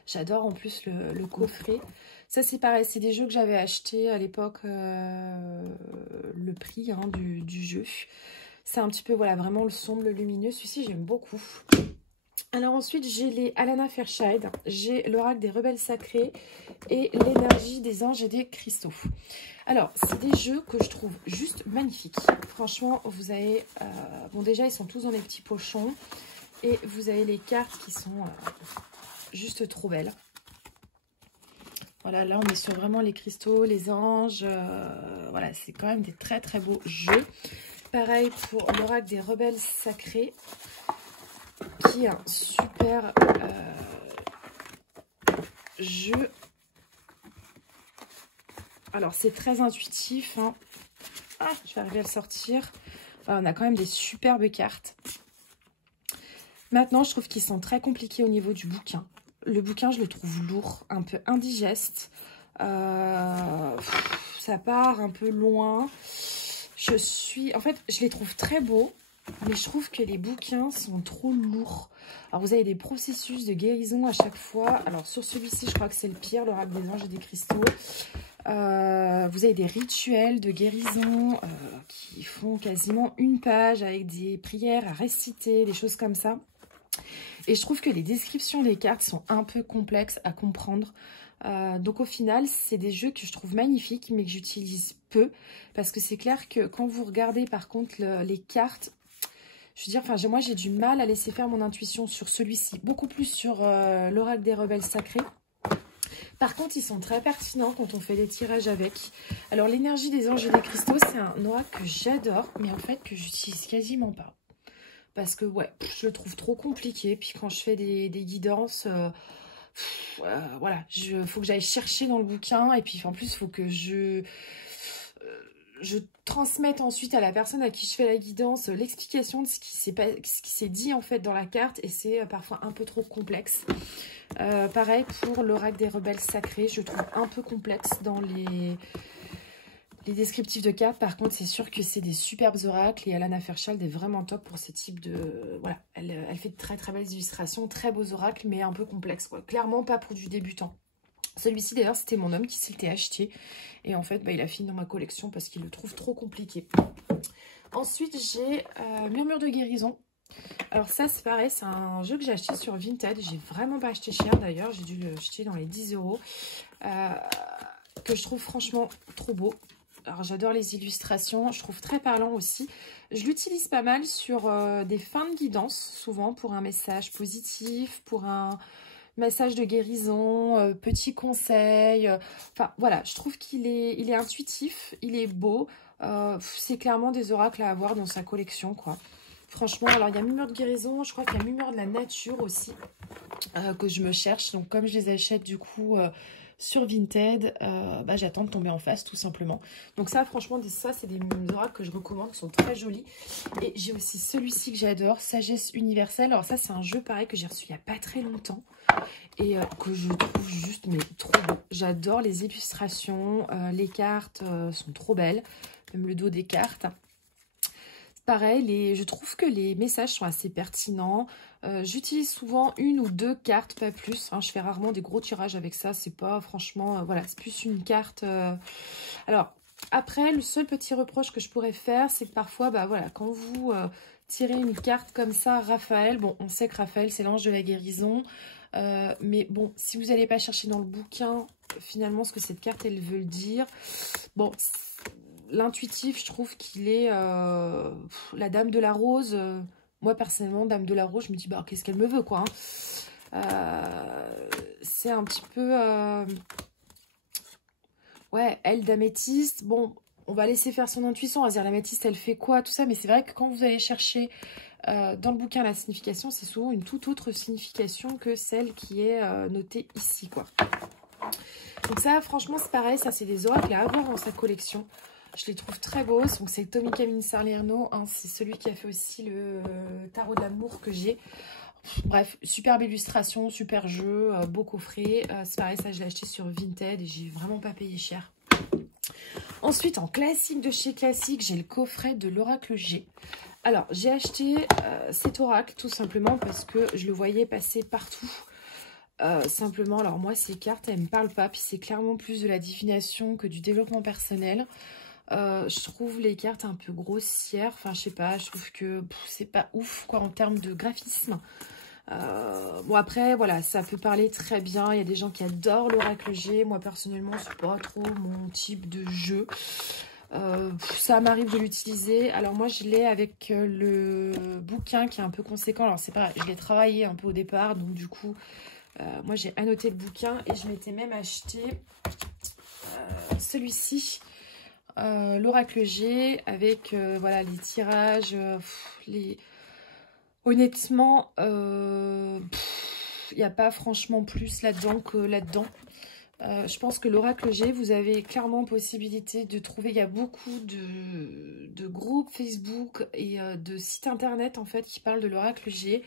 J'adore en plus le coffret. Ça, c'est pareil, c'est des jeux que j'avais achetés à l'époque, le prix hein, du jeu. C'est un petit peu, voilà, vraiment le sombre, le lumineux. Celui-ci, j'aime beaucoup. Alors ensuite, j'ai les Alana Fairchild, j'ai l'oracle des rebelles sacrés et l'énergie des anges et des cristaux. Alors, c'est des jeux que je trouve juste magnifiques. Franchement, vous avez... bon, déjà, ils sont tous dans les petits pochons. Et vous avez les cartes qui sont juste trop belles. Voilà, là, on est sur vraiment les cristaux, les anges. Voilà, c'est quand même des très beaux jeux. Pareil pour l'oracle des rebelles sacrés, qui est un super jeu. Alors, c'est très intuitif. Hein. Ah, je vais arriver à le sortir. Voilà, on a quand même des superbes cartes. Maintenant, je trouve qu'ils sont très compliqués au niveau du bouquin. Le bouquin, je le trouve lourd, un peu indigeste. Ça part un peu loin. En fait, je les trouve très beaux. Mais je trouve que les bouquins sont trop lourds. Alors, vous avez des processus de guérison à chaque fois. Alors, sur celui-ci, je crois que c'est le pire, l'oracle des anges et des cristaux. Vous avez des rituels de guérison qui font quasiment une page avec des prières à réciter, des choses comme ça. Et je trouve que les descriptions des cartes sont un peu complexes à comprendre. Donc au final, c'est des jeux que je trouve magnifiques, mais que j'utilise peu. Parce que c'est clair que quand vous regardez par contre les cartes, je veux dire, enfin, moi j'ai du mal à laisser faire mon intuition sur celui-ci. Beaucoup plus sur l'oracle des rebelles sacrés. Par contre, ils sont très pertinents quand on fait les tirages avec. Alors l'énergie des anges et des cristaux, c'est un oracle que j'adore, mais en fait que j'utilise quasiment pas. Parce que ouais, je le trouve trop compliqué. Puis quand je fais des guidances, voilà, faut que j'aille chercher dans le bouquin. Et puis en plus, il faut que je transmette ensuite à la personne à qui je fais la guidance l'explication de ce qui s'est dit en fait dans la carte. Et c'est parfois un peu trop complexe. Pareil pour l'oracle des rebelles sacrés, je trouve un peu complexe dans les descriptifs de cartes. Par contre, c'est sûr que c'est des superbes oracles et Alana Fairchild est vraiment top pour ce type de... Voilà, elle fait de très belles illustrations, très beaux oracles, mais un peu complexes, quoi. Clairement pas pour du débutant. Celui-ci, d'ailleurs, c'était mon homme qui s'était acheté. Et en fait, bah, il a fini dans ma collection parce qu'il le trouve trop compliqué. Ensuite, j'ai Murmure de guérison. Alors ça, c'est pareil, c'est un jeu que j'ai acheté sur Vinted. J'ai vraiment pas acheté cher, d'ailleurs. J'ai dû le acheter dans les 10 €. Que je trouve franchement trop beau. Alors j'adore les illustrations, je trouve très parlant aussi. Je l'utilise pas mal sur des fins de guidance, souvent pour un message positif, pour un message de guérison, petit conseil. Enfin voilà, je trouve qu'il est intuitif, il est beau. C'est clairement des oracles à avoir dans sa collection, quoi. Franchement, alors il y a Murmure de guérison, je crois qu'il y a Murmure de la nature aussi, que je me cherche. Donc comme je les achète du coup... sur Vinted, bah, j'attends de tomber en face tout simplement. Donc ça, franchement, ça c'est des oracles que je recommande, qui sont très jolis. Et j'ai aussi celui-ci que j'adore, Sagesse universelle. Alors ça, c'est un jeu pareil que j'ai reçu il n'y a pas très longtemps. Et que je trouve juste mais trop beau. J'adore les illustrations, les cartes sont trop belles. Même le dos des cartes. Pareil, je trouve que les messages sont assez pertinents. J'utilise souvent une ou deux cartes, pas plus. Hein, je fais rarement des gros tirages avec ça. C'est pas, franchement, voilà, c'est plus une carte. Alors, après, le seul petit reproche que je pourrais faire, c'est que parfois, bah voilà, quand vous tirez une carte comme ça, Raphaël, bon, on sait que Raphaël, c'est l'ange de la guérison. Mais bon, si vous n'allez pas chercher dans le bouquin, finalement, ce que cette carte, elle veut dire, bon... l'intuitif, je trouve qu'il est la dame de la rose. Moi, personnellement, dame de la rose, je me dis, bah, qu'est-ce qu'elle me veut, quoi. C'est un petit peu... ouais, elle d'améthyste. Bon, on va laisser faire son intuition. On va se dire, l'améthyste, elle fait quoi, tout ça. Mais c'est vrai que quand vous allez chercher dans le bouquin la signification, c'est souvent une toute autre signification que celle qui est notée ici, quoi. Donc ça, franchement, c'est pareil. Ça, c'est des oracles à avoir dans sa collection. Je les trouve très beaux. Donc c'est Tommy Camille Salerno. Hein, c'est celui qui a fait aussi le tarot de l'amour que j'ai. Bref, superbe illustration, super jeu, beau coffret. C'est pareil, ça, je l'ai acheté sur Vinted et j'ai vraiment pas payé cher. Ensuite, en classique de chez Classique, j'ai le coffret de l'oracle G. Alors, j'ai acheté cet oracle tout simplement parce que je le voyais passer partout. Simplement, alors moi, ces cartes, elles ne me parlent pas. Puis c'est clairement plus de la divination que du développement personnel. Je trouve les cartes un peu grossières. Enfin, je sais pas, je trouve que c'est pas ouf, quoi, en termes de graphisme. Bon, après, voilà, ça peut parler très bien. Il y a des gens qui adorent l'oracle G. Moi, personnellement, c'est pas trop mon type de jeu. Ça m'arrive de l'utiliser. Alors moi je l'ai avec le bouquin qui est un peu conséquent. Alors c'est pas, je l'ai travaillé un peu au départ, donc du coup moi j'ai annoté le bouquin et je m'étais même acheté celui-ci, l'oracle G, avec voilà les tirages, honnêtement il n'y a pas franchement plus là-dedans que là-dedans. Je pense que l'oracle G, vous avez clairement possibilité de trouver, il y a beaucoup de groupes Facebook et de sites internet en fait qui parlent de l'oracle G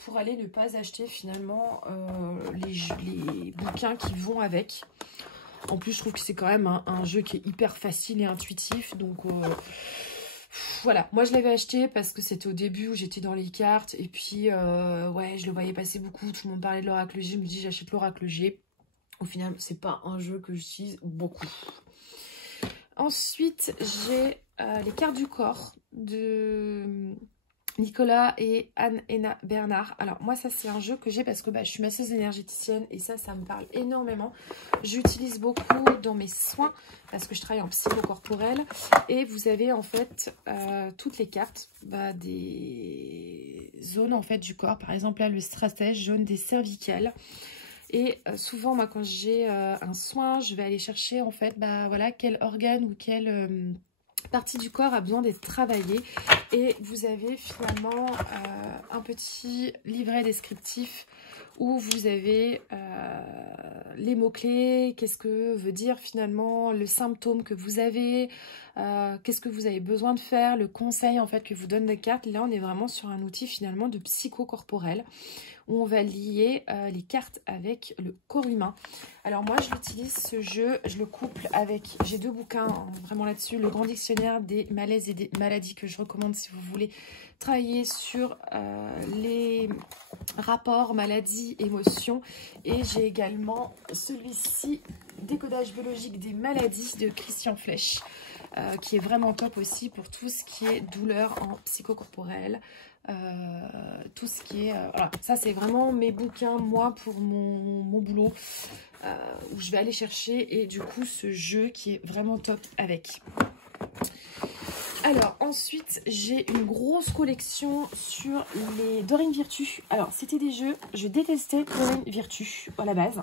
pour aller ne pas acheter finalement les bouquins qui vont avec. En plus, je trouve que c'est quand même un jeu qui est hyper facile et intuitif, donc voilà, moi je l'avais acheté parce que c'était au début où j'étais dans les cartes et puis ouais, je le voyais passer beaucoup, tout le monde parlait de l'oracle G, je me dis j'achète l'oracle G. Au final, c'est pas un jeu que j'utilise beaucoup. Ensuite, j'ai les cartes du corps de Nicolas et Anne-Héna Bernard. Alors, moi, ça, c'est un jeu que j'ai parce que je suis masseuse énergéticienne et ça me parle énormément. J'utilise beaucoup dans mes soins parce que je travaille en psychocorporel. Et vous avez, en fait, toutes les cartes des zones, en fait, du corps. Par exemple, là, le stratège, jaune des cervicales. Et souvent, moi, quand j'ai un soin, je vais aller chercher, en fait, voilà, quel organe ou quelle partie du corps a besoin d'être travaillée. Et vous avez finalement un petit livret descriptif où vous avez les mots-clés, qu'est-ce que veut dire finalement le symptôme que vous avez, qu'est-ce que vous avez besoin de faire, le conseil, en fait, que vous donnent les cartes. Là, on est vraiment sur un outil, finalement, de psychocorporel, où on va lier les cartes avec le corps humain. Alors moi, je l'utilise, ce jeu, je le couple avec, j'ai deux bouquins vraiment là-dessus, le grand dictionnaire des malaises et des maladies que je recommande si vous voulez travailler sur les rapports, maladies, émotions. Et j'ai également celui-ci, décodage biologique des maladies de Christian Flech, qui est vraiment top aussi pour tout ce qui est douleur en psychocorporel. Tout ce qui est voilà, ça c'est vraiment mes bouquins moi pour mon boulot où je vais aller chercher, et du coup ce jeu qui est vraiment top avec. Alors ensuite j'ai une grosse collection sur les Dorine Virtue. Alors c'était des jeux, je détestais Dorine Virtue à la base,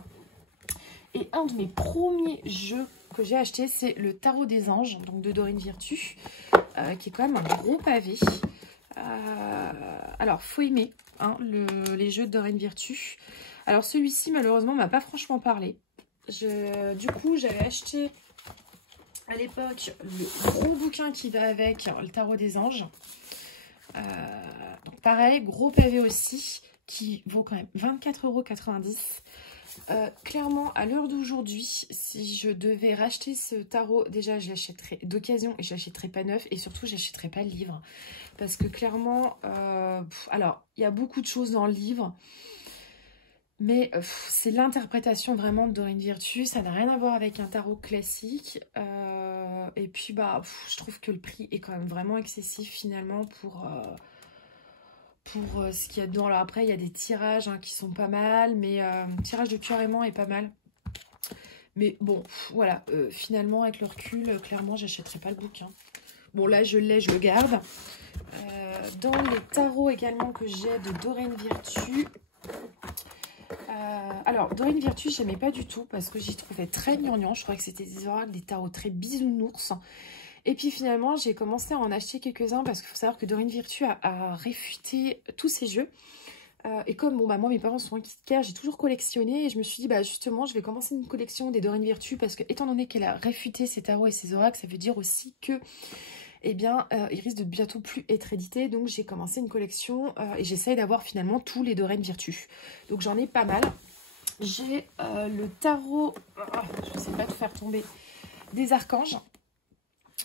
et un de mes premiers jeux que j'ai acheté c'est le Tarot des Anges, donc de Dorine Virtue, qui est quand même un gros pavé. Alors, faut aimer les jeux de Dorine Virtue. Alors, celui-ci, malheureusement, m'a pas franchement parlé. Du coup, j'avais acheté à l'époque le gros bouquin qui va avec, le Tarot des Anges. Donc, pareil, gros pavé aussi, qui vaut quand même 24,90 €. Clairement, à l'heure d'aujourd'hui, si je devais racheter ce tarot, déjà je l'achèterais d'occasion et je l'achèterais pas neuf, et surtout j'achèterais pas le livre parce que clairement alors il y a beaucoup de choses dans le livre, mais c'est l'interprétation vraiment de Dorine Virtue, ça n'a rien à voir avec un tarot classique, et puis je trouve que le prix est quand même vraiment excessif finalement pour ce qu'il y a dedans. Alors après, il y a des tirages qui sont pas mal, mais le tirage de Cœur aimant est pas mal. Mais bon, voilà, finalement, avec le recul, clairement, j'achèterai pas le bouquin. Bon, là, je l'ai, je le garde. Dans les tarots également que j'ai de Doreen Virtue. Alors, Doreen Virtue, j'aimais pas du tout parce que j'y trouvais très gnangnan. Je trouvais que c'était des oracles, des tarots très bisounours. Et puis finalement, j'ai commencé à en acheter quelques-uns parce qu'il faut savoir que Doreen Virtue a réfuté tous ces jeux. Et comme bon, bah, moi, mes parents sont en kit care, j'ai toujours collectionné. Et je me suis dit, bah, justement, je vais commencer une collection des Doreen Virtue parce que, étant donné qu'elle a réfuté ses tarots et ses oracles, ça veut dire aussi que, eh bien, il risque de bientôt plus être édité. Donc, j'ai commencé une collection et j'essaye d'avoir finalement tous les Doreen Virtue. Donc, j'en ai pas mal. J'ai le tarot, je ne sais pas tout faire tomber, des archanges.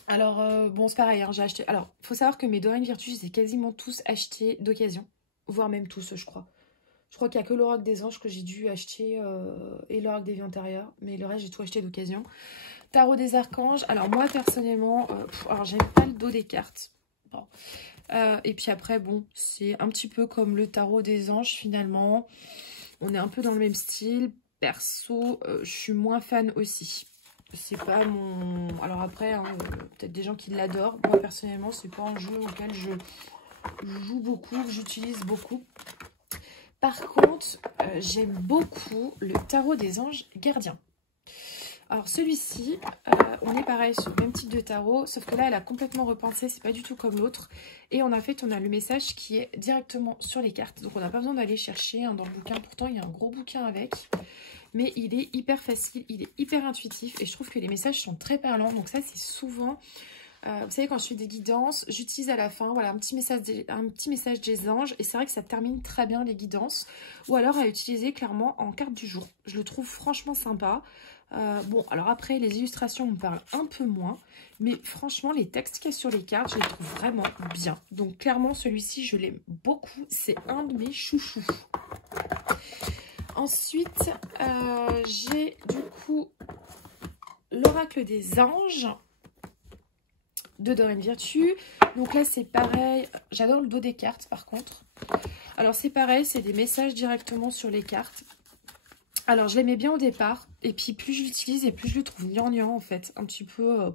Alors, bon, c'est pareil, hein, j'ai acheté... Alors, il faut savoir que mes Doreen Virtue, je les ai quasiment tous achetés d'occasion. Voire même tous, je crois. Je crois qu'il n'y a que l'oracle des anges que j'ai dû acheter et l'oracle des vies antérieures. Mais le reste, j'ai tout acheté d'occasion. Tarot des archanges. Alors, moi, personnellement, alors j'aime pas le dos des cartes. Bon. Et puis après, bon, c'est un petit peu comme le tarot des anges, finalement. On est un peu dans le même style. Perso, je suis moins fan aussi. C'est pas mon... Alors après, hein, peut-être des gens qui l'adorent. Moi, personnellement, c'est pas un jeu auquel je joue beaucoup, que j'utilise beaucoup. Par contre, j'aime beaucoup le tarot des anges gardiens. Alors celui-ci, on est pareil sur le même type de tarot, sauf que là, elle a complètement repensé, c'est pas du tout comme l'autre. Et on a le message qui est directement sur les cartes. Donc on n'a pas besoin d'aller chercher dans le bouquin. Pourtant, il y a un gros bouquin avec. Mais il est hyper facile, il est hyper intuitif. Et je trouve que les messages sont très parlants. Donc ça, c'est souvent... vous savez, quand je fais des guidances, j'utilise à la fin voilà, un petit message des anges. Et c'est vrai que ça termine très bien les guidances. Ou alors à utiliser clairement en carte du jour. Je le trouve franchement sympa. Bon, alors après, les illustrations me parlent un peu moins. Mais franchement, les textes qu'il y a sur les cartes, je les trouve vraiment bien. Donc clairement, celui-ci, je l'aime beaucoup. C'est un de mes chouchous. Ensuite, j'ai du coup l'oracle des anges de Doreen Virtue. Donc là, c'est pareil. J'adore le dos des cartes, par contre. Alors, c'est pareil, c'est des messages directement sur les cartes. Alors, je l'aimais bien au départ. Et puis, plus je l'utilise et plus je le trouve gnangnan, en fait. Un petit peu...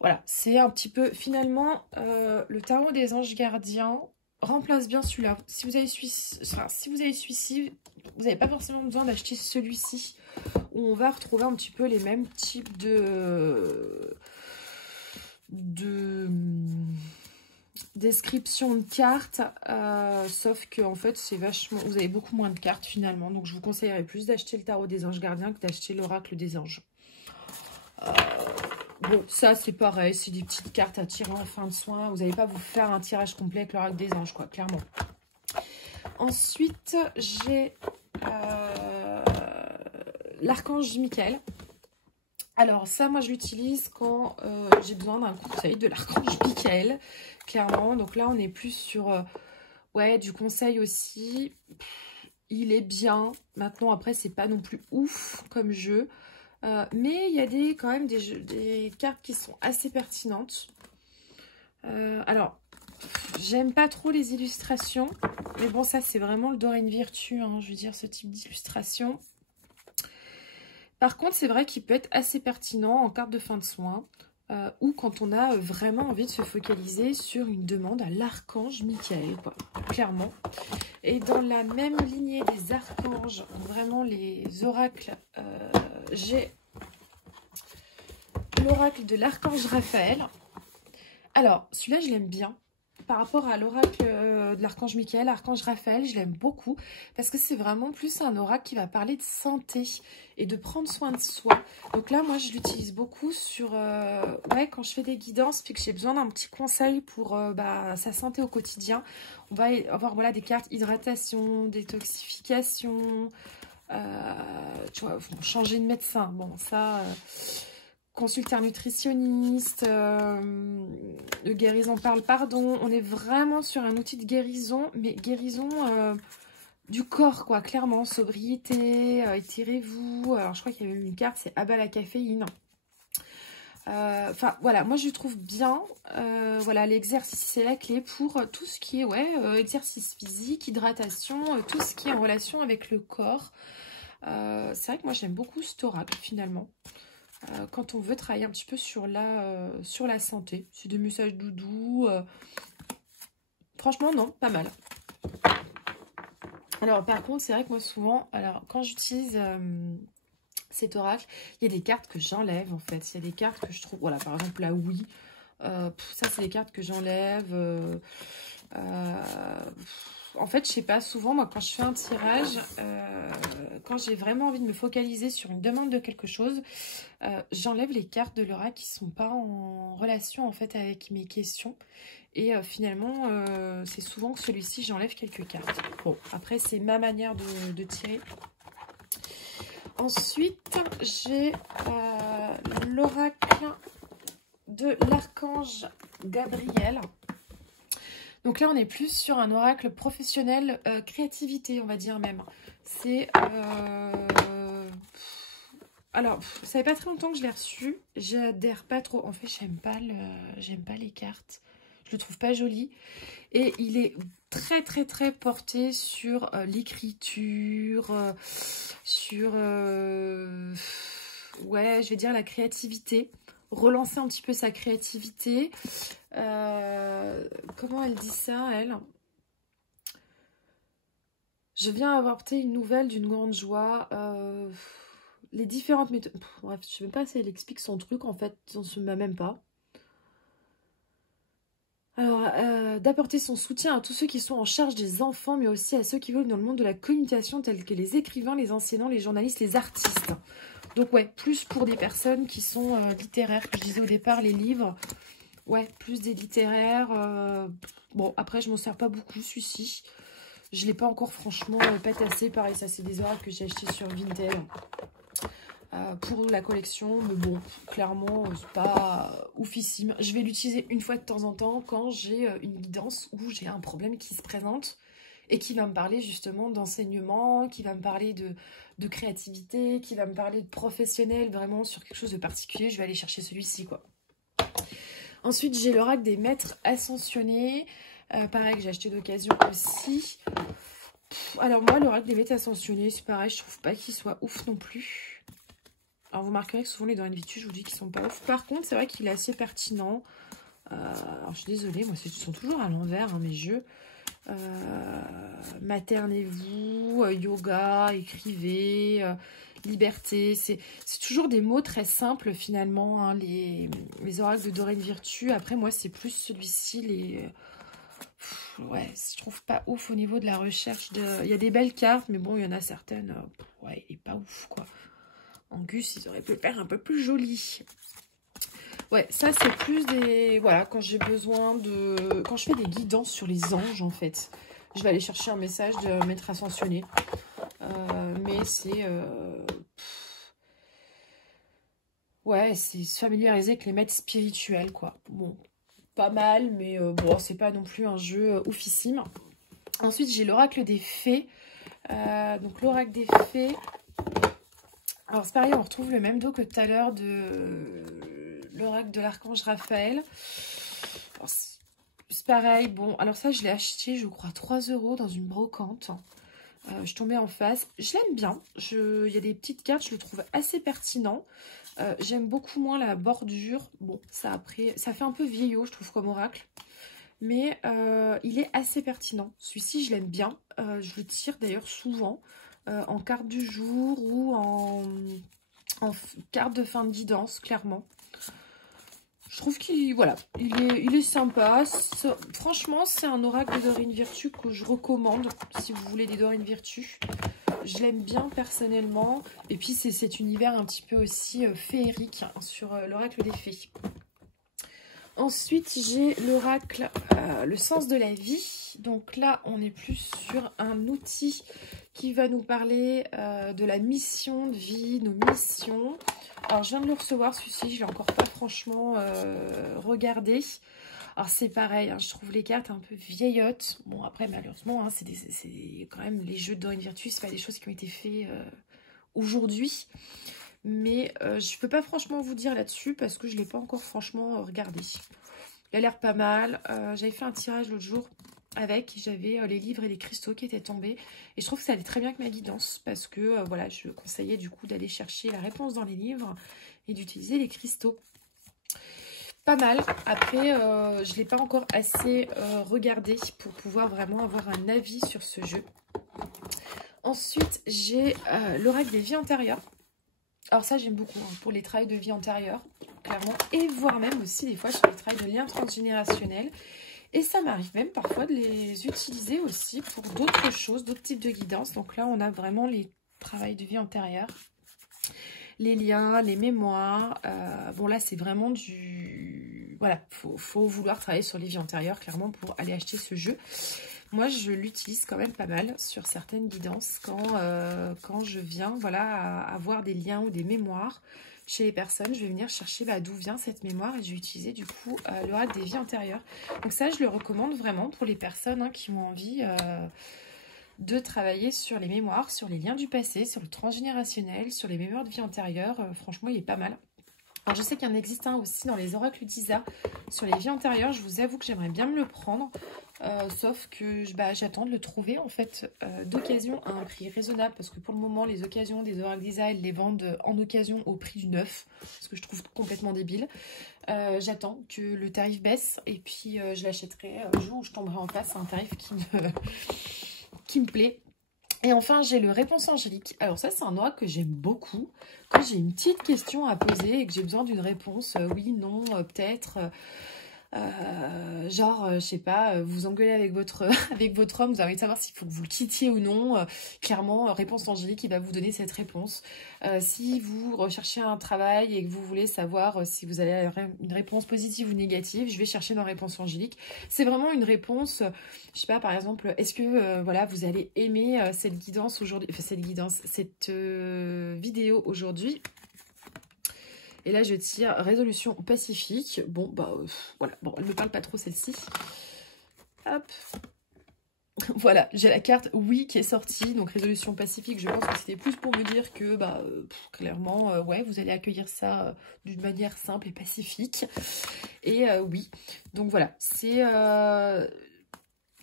voilà, c'est un petit peu... Finalement, le tarot des anges gardiens remplace bien celui-là. Si vous avez celui-ci, vous n'avez pas forcément besoin d'acheter celui-ci. Où on va retrouver un petit peu les mêmes types de description de cartes, sauf que en fait c'est vachement, vous avez beaucoup moins de cartes finalement, donc je vous conseillerais plus d'acheter le tarot des anges gardiens que d'acheter l'oracle des anges. Bon, ça c'est pareil, c'est des petites cartes à tirer en fin de soin, vous n'allez pas vous faire un tirage complet avec l'oracle des anges, quoi, clairement. Ensuite j'ai l'archange Michael. Alors ça, moi, je l'utilise quand j'ai besoin d'un conseil de l'archange Michael, clairement. Donc là, on est plus sur ouais, du conseil aussi. Il est bien. Maintenant, après, c'est pas non plus ouf comme jeu. Mais il y a quand même des cartes qui sont assez pertinentes. Alors, j'aime pas trop les illustrations. Mais bon, ça, c'est vraiment le Doreen Virtue, hein, je veux dire, ce type d'illustration. Par contre, c'est vrai qu'il peut être assez pertinent en carte de fin de soin ou quand on a vraiment envie de se focaliser sur une demande à l'archange Michael, quoi, clairement. Et dans la même lignée des archanges, vraiment les oracles, j'ai l'oracle de l'archange Raphaël. Alors, celui-là, je l'aime bien. Par rapport à l'oracle de l'archange Michael, l'archange Raphaël, je l'aime beaucoup parce que c'est vraiment plus un oracle qui va parler de santé et de prendre soin de soi. Donc là, moi, je l'utilise beaucoup sur ouais, quand je fais des guidances puis que j'ai besoin d'un petit conseil pour sa santé au quotidien. On va avoir voilà, des cartes hydratation, détoxification, tu vois, changer de médecin. Bon, ça... consulter un nutritionniste, de guérison par le pardon. On est vraiment sur un outil de guérison, mais guérison du corps, quoi, clairement. Sobriété, étirez-vous. Alors, je crois qu'il y avait une carte, c'est abat la caféine. Enfin, voilà, moi, je trouve bien. Voilà, l'exercice, c'est la clé pour tout ce qui est, ouais, exercice physique, hydratation, tout ce qui est en relation avec le corps. C'est vrai que moi, j'aime beaucoup cet oracle, finalement. Quand on veut travailler un petit peu sur la santé. C'est des messages doudous. Franchement, non, pas mal. Alors, par contre, c'est vrai que moi, souvent, alors quand j'utilise cet oracle, il y a des cartes que j'enlève, en fait. Il y a des cartes que je trouve... Voilà, par exemple, la oui. Ça, c'est des cartes que j'enlève. En fait, je sais pas, souvent, moi, quand je fais un tirage, quand j'ai vraiment envie de me focaliser sur une demande de quelque chose, j'enlève les cartes de l'oracle qui sont pas en relation, en fait, avec mes questions. Et finalement, c'est souvent que celui-ci, j'enlève quelques cartes. Bon, après, c'est ma manière de tirer. Ensuite, j'ai l'oracle de l'archange Gabriel. Donc là, on est plus sur un oracle professionnel, créativité, on va dire même. C'est... Alors, ça fait pas très longtemps que je l'ai reçu. J'adhère pas trop. En fait, j'aime pas les cartes. Je le trouve pas joli. Et il est très, très, très porté sur l'écriture, sur... ouais, je vais dire la créativité. Relancer un petit peu sa créativité. Comment elle dit ça, elle? Je viens apporter une nouvelle d'une grande joie. Les différentes méthodes... Bref, je ne sais même pas si elle explique son truc, en fait. On ne se met même pas. Alors, d'apporter son soutien à tous ceux qui sont en charge des enfants, mais aussi à ceux qui veulent dans le monde de la communication, tels que les écrivains, les enseignants, les journalistes, les artistes. Donc, ouais, plus pour des personnes qui sont littéraires. Je disais au départ, les livres... Ouais, plus des littéraires. Bon, après, je m'en sers pas beaucoup, celui-ci. Je l'ai pas encore, franchement, patassé. Pareil, ça, c'est des oracles que j'ai acheté sur Vinted pour la collection. Mais bon, clairement, c'est pas oufissime. Je vais l'utiliser une fois de temps en temps quand j'ai une guidance où j'ai un problème qui se présente et qui va me parler justement d'enseignement, qui va me parler de créativité, qui va me parler de professionnel, vraiment sur quelque chose de particulier. Je vais aller chercher celui-ci, quoi. Ensuite, j'ai l'oracle des maîtres ascensionnés. Pareil, que j'ai acheté d'occasion aussi. Alors moi, l'oracle des maîtres ascensionnés, c'est pareil, je trouve pas qu'il soit ouf non plus. Alors vous remarquerez que souvent les Dorine Virtue, je vous dis qu'ils sont pas ouf. Par contre, c'est vrai qu'il est assez pertinent. Alors je suis désolée, moi, ils sont toujours à l'envers, hein, mes jeux. Maternez-vous, yoga, écrivez... liberté, c'est toujours des mots très simples finalement, hein, les oracles de Dorine Virtue. Après moi c'est plus celui-ci, ouais, je trouve pas ouf au niveau de la recherche. Il y a des belles cartes, mais bon il y en a certaines, ouais, il est pas ouf quoi. Angus, ils auraient pu le faire un peu plus joli. Ouais, ça c'est plus des... Voilà, quand j'ai besoin de... Quand je fais des guidances sur les anges en fait, je vais aller chercher un message de maître ascensionné. Mais c'est... Ouais, c'est se familiariser avec les maîtres spirituels, quoi. Bon, pas mal, mais bon, c'est pas non plus un jeu oufissime. Ensuite, j'ai l'oracle des fées. Donc, l'oracle des fées... Alors, c'est pareil, on retrouve le même dos que tout à l'heure de l'oracle de l'archange Raphaël. C'est pareil, bon, alors ça, je l'ai acheté, je crois, 3 € dans une brocante. Je tombais en face. Je l'aime bien. Il y a des petites cartes, je le trouve assez pertinent. J'aime beaucoup moins la bordure. Bon, ça fait un peu vieillot, je trouve, comme oracle. Mais il est assez pertinent. Celui-ci, je l'aime bien. Je le tire d'ailleurs souvent en carte du jour ou en carte de fin de guidance, clairement. Je trouve qu'il voilà, il est sympa. Franchement, c'est un oracle de Dorine Virtue que je recommande si vous voulez des Dorine Virtue. Je l'aime bien personnellement. Et puis, c'est cet univers un petit peu aussi féerique hein, sur l'oracle des fées. Ensuite, j'ai l'oracle, le sens de la vie. Donc là, on est plus sur un outil qui va nous parler de la mission de vie, nos missions. Alors, je viens de le recevoir, celui-ci, je ne l'ai encore pas franchement regardé. Alors, c'est pareil, hein, je trouve les cartes un peu vieillottes. Bon, après, malheureusement, hein, c'est quand même les jeux de Dorine Virtue, c'est pas des choses qui ont été faites aujourd'hui. Mais je ne peux pas franchement vous dire là-dessus parce que je ne l'ai pas encore franchement regardé. Il a l'air pas mal. J'avais fait un tirage l'autre jour avec, j'avais les livres et les cristaux qui étaient tombés. Et je trouve que ça allait très bien avec ma guidance parce que voilà, je conseillais du coup d'aller chercher la réponse dans les livres et d'utiliser les cristaux. Pas mal. Après, je ne l'ai pas encore assez regardé pour pouvoir vraiment avoir un avis sur ce jeu. Ensuite, j'ai l'oracle des vies antérieures. Alors ça, j'aime beaucoup hein, pour les travails de vie antérieure, clairement. Et voire même aussi des fois sur les travails de liens transgénérationnels. Et ça m'arrive même parfois de les utiliser aussi pour d'autres choses, d'autres types de guidance. Donc là, on a vraiment les travails de vie antérieure, les liens, les mémoires. Bon là, c'est vraiment du... Voilà, faut vouloir travailler sur les vies antérieures, clairement, pour aller acheter ce jeu. Moi, je l'utilise quand même pas mal sur certaines guidances quand je viens voilà, avoir des liens ou des mémoires chez les personnes. Je vais venir chercher d'où vient cette mémoire et je vais utiliser du coup l'oracle des vies antérieures. Donc ça, je le recommande vraiment pour les personnes hein, qui ont envie de travailler sur les mémoires, sur les liens du passé, sur le transgénérationnel, sur les mémoires de vie antérieure. Franchement, il est pas mal. Alors, je sais qu'il y en existe un aussi dans les oracles d'Isa sur les vies antérieures. Je vous avoue que j'aimerais bien me le prendre. Sauf que j'attends de le trouver en fait d'occasion à un prix raisonnable. Parce que pour le moment, les occasions des oracles d'Isa, elles les vendent en occasion au prix du neuf. Ce que je trouve complètement débile. J'attends que le tarif baisse. Et puis, je l'achèterai le jour où je tomberai en face à un tarif qui me plaît. Et enfin, j'ai le réponse angélique. Alors ça, c'est un oracle que j'aime beaucoup. Quand j'ai une petite question à poser et que j'ai besoin d'une réponse, oui, non, peut-être... je sais pas, vous engueulez avec votre homme, vous avez envie de savoir s'il faut que vous le quittiez ou non. Clairement, réponse angélique, il va vous donner cette réponse. Si vous recherchez un travail et que vous voulez savoir si vous allez avoir une réponse positive ou négative, je vais chercher ma réponse angélique. C'est vraiment une réponse, je sais pas, par exemple, est-ce que voilà, vous allez aimer cette guidance aujourd'hui, enfin cette vidéo aujourd'hui. Et là, je tire résolution pacifique. Bon, voilà. Bon, elle ne me parle pas trop, celle-ci. Hop. Voilà, j'ai la carte oui qui est sortie. Donc, résolution pacifique, je pense que c'était plus pour me dire que, clairement, ouais, vous allez accueillir ça d'une manière simple et pacifique. Et oui. Donc, voilà. C'est...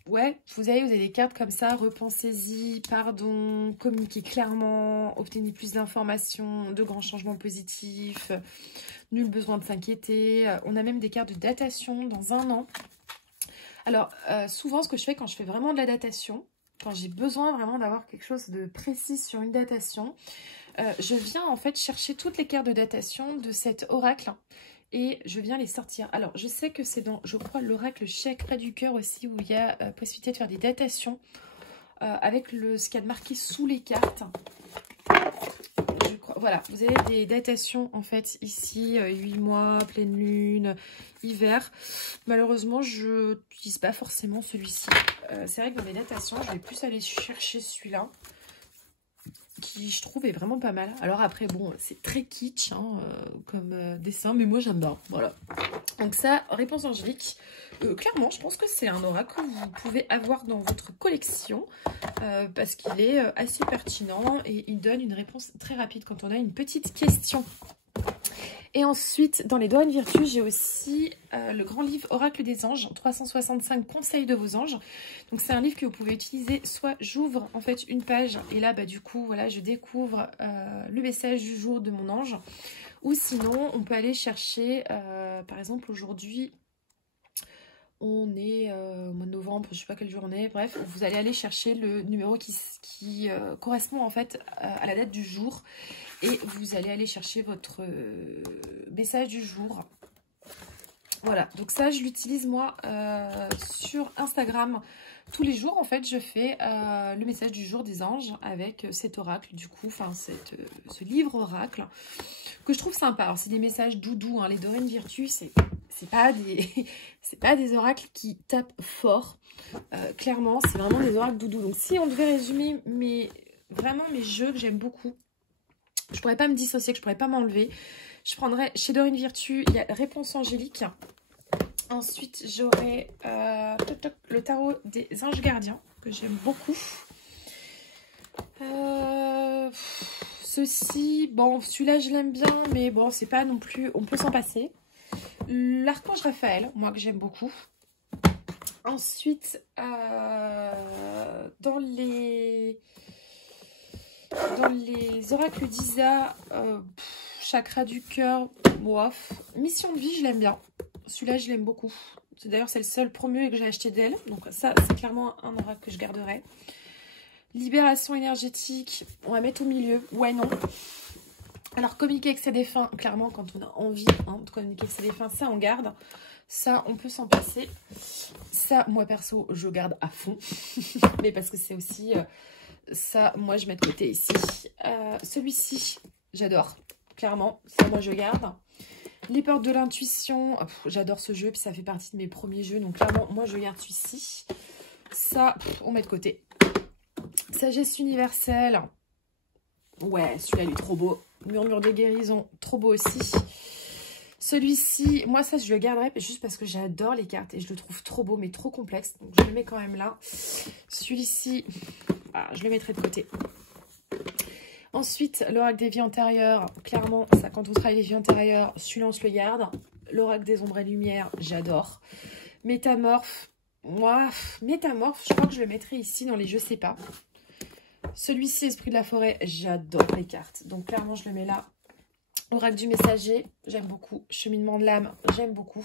Ouais, vous avez des cartes comme ça, repensez-y, pardon, communiquez clairement, obtenez plus d'informations, de grands changements positifs, nul besoin de s'inquiéter. On a même des cartes de datation dans 1 an. Alors, souvent, ce que je fais quand je fais vraiment de la datation, quand j'ai besoin vraiment d'avoir quelque chose de précis sur une datation, je viens en fait chercher toutes les cartes de datation de cet oracle. Et je viens les sortir. Alors, je sais que c'est dans, je crois, l'oracle Chakra du cœur aussi, où il y a possibilité de faire des datations avec ce qu'il y a de marqué sous les cartes. Je crois, voilà, vous avez des datations, en fait, ici, 8 mois, pleine lune, hiver. Malheureusement, je n'utilise pas forcément celui-ci. C'est vrai que dans les datations, je vais plus aller chercher celui-là, qui je trouve est vraiment pas mal. Alors après bon, c'est très kitsch hein, comme dessin, mais moi j'aime bien, voilà. Donc ça, réponse angélique, clairement je pense que c'est un oracle que vous pouvez avoir dans votre collection parce qu'il est assez pertinent et il donne une réponse très rapide quand on a une petite question. Et ensuite, dans les doigts de vertu, j'ai aussi le grand livre Oracle des anges, 365 conseils de vos anges. Donc, c'est un livre que vous pouvez utiliser. Soit j'ouvre en fait une page et là, du coup, voilà, je découvre le message du jour de mon ange. Ou sinon, on peut aller chercher, par exemple, aujourd'hui, on est au mois de novembre, je ne sais pas quel jour on est. Bref, vous allez aller chercher le numéro qui correspond en fait à la date du jour. Et vous allez aller chercher votre message du jour. Voilà, donc ça, je l'utilise moi sur Instagram. Tous les jours, en fait, je fais le message du jour des anges avec cet oracle, du coup, enfin, ce livre oracle, que je trouve sympa. Alors, c'est des messages doudous, hein, les Dorines Virtus, c'est pas des oracles qui tapent fort. Clairement, c'est vraiment des oracles doudous. Donc, si on devait résumer vraiment mes jeux que j'aime beaucoup, je pourrais pas me dissocier, que je pourrais pas m'enlever. Je prendrais chez Dorine Virtus, il y a Réponse Angélique. Ensuite, j'aurai le tarot des anges gardiens, que j'aime beaucoup. Ceci, bon, celui-là, je l'aime bien, mais bon, c'est pas non plus... On peut s'en passer. L'archange Raphaël, moi, que j'aime beaucoup. Ensuite, dans les oracles d'Isa, chakra du cœur, bof. Mission de vie, je l'aime bien. Celui-là, je l'aime beaucoup. D'ailleurs, c'est le seul premier que j'ai acheté d'elle. Donc ça, c'est clairement un oracle que je garderai. Libération énergétique, on va mettre au milieu. Ouais, non. Alors, communiquer avec ses défunts, clairement, quand on a envie de communiquer avec ses défunts, ça, on garde. Ça, on peut s'en passer. Ça, moi, perso, je garde à fond. Mais parce que c'est aussi... ça, moi, je mets de côté ici. Celui-ci, j'adore. Clairement, ça, moi, je garde. Les portes de l'intuition, j'adore ce jeu. Puis, ça fait partie de mes premiers jeux. Donc, clairement, moi, je garde celui-ci. Ça, on met de côté. Sagesse universelle. Ouais, celui-là, il est trop beau. Murmure de guérison, trop beau aussi. Celui-ci, moi, ça, je le garderai juste parce que j'adore les cartes et je le trouve trop beau, mais trop complexe. Donc, je le mets quand même là. Celui-ci, je le mettrai de côté. Ensuite, l'oracle des vies antérieures. Clairement, ça, quand on travaille les vies antérieures, celui-là, on se le garde. L'oracle des ombres et lumières, j'adore. Métamorphe, moi, métamorphe, je crois que je le mettrai ici dans les je sais pas. Celui-ci, esprit de la forêt, j'adore les cartes. Donc, clairement, je le mets là. Oracle du messager, j'aime beaucoup. Cheminement de l'âme, j'aime beaucoup.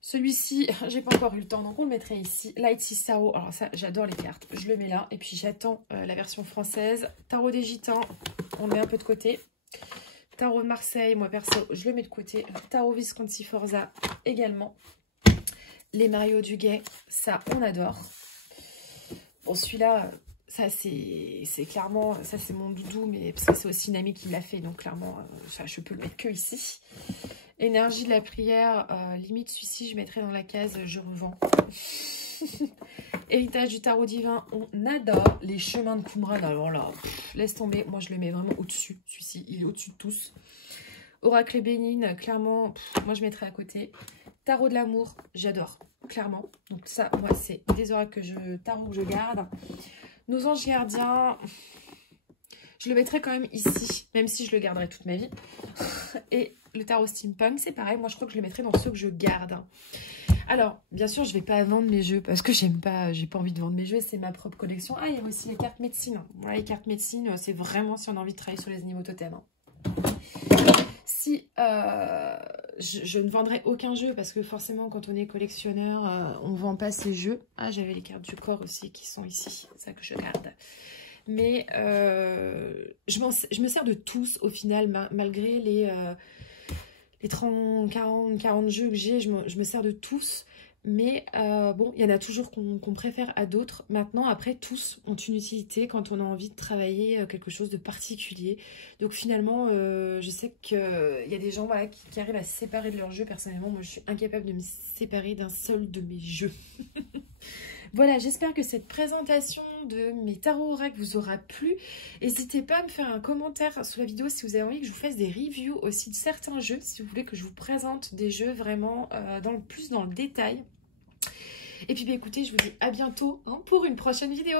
Celui-ci, j'ai pas encore eu le temps, donc on le mettrait ici. Light Six Tarot, alors ça, j'adore les cartes. Je le mets là. Et puis, j'attends la version française. Tarot des Gitans, on le met un peu de côté. Tarot de Marseille, moi, perso, je le mets de côté. Tarot Visconti Forza, également. Les Mario Duguay, ça, on adore. Bon, celui-là... ça, c'est clairement, ça, c'est mon doudou, mais parce que c'est aussi une amie qui me l'a fait. Donc, clairement, ça, je peux le mettre que ici. Énergie de la prière, limite, celui-ci, je mettrai dans la case je revends. Héritage du tarot divin, on adore. Les chemins de Qumran, alors là, laisse tomber. Moi, je le mets vraiment au-dessus. Celui-ci, il est au-dessus de tous. Oracle et bénigne, clairement, moi, je mettrai à côté. Tarot de l'amour, j'adore, clairement. Donc, ça, moi, c'est des oracles tarot que je garde. Nos anges gardiens, je le mettrai quand même ici, même si je le garderai toute ma vie. Et le tarot steampunk, c'est pareil. Moi, je crois que je le mettrai dans ceux que je garde. Alors, bien sûr, je ne vais pas vendre mes jeux parce que j'ai pas envie de vendre mes jeux. C'est ma propre collection. Ah, il y a aussi les cartes médecine. Voilà, les cartes médecine, c'est vraiment si on a envie de travailler sur les animaux totems. Si je ne vendrai aucun jeu parce que forcément, quand on est collectionneur, on ne vend pas ces jeux. Ah, j'avais les cartes du corps aussi qui sont ici. C'est ça que je garde. Mais je me sers de tous au final, malgré les 30, 40 jeux que j'ai, je me sers de tous. Mais bon, il y en a toujours qu'on préfère à d'autres. Maintenant, après, tous ont une utilité quand on a envie de travailler quelque chose de particulier. Donc finalement, je sais qu'il y a des gens voilà, qui arrivent à se séparer de leurs jeux. Personnellement, moi, je suis incapable de me séparer d'un seul de mes jeux. Voilà, j'espère que cette présentation de mes tarots oracles vous aura plu. N'hésitez pas à me faire un commentaire sous la vidéo si vous avez envie que je vous fasse des reviews aussi de certains jeux. Si vous voulez que je vous présente des jeux vraiment plus dans le détail. Et puis, écoutez, je vous dis à bientôt pour une prochaine vidéo.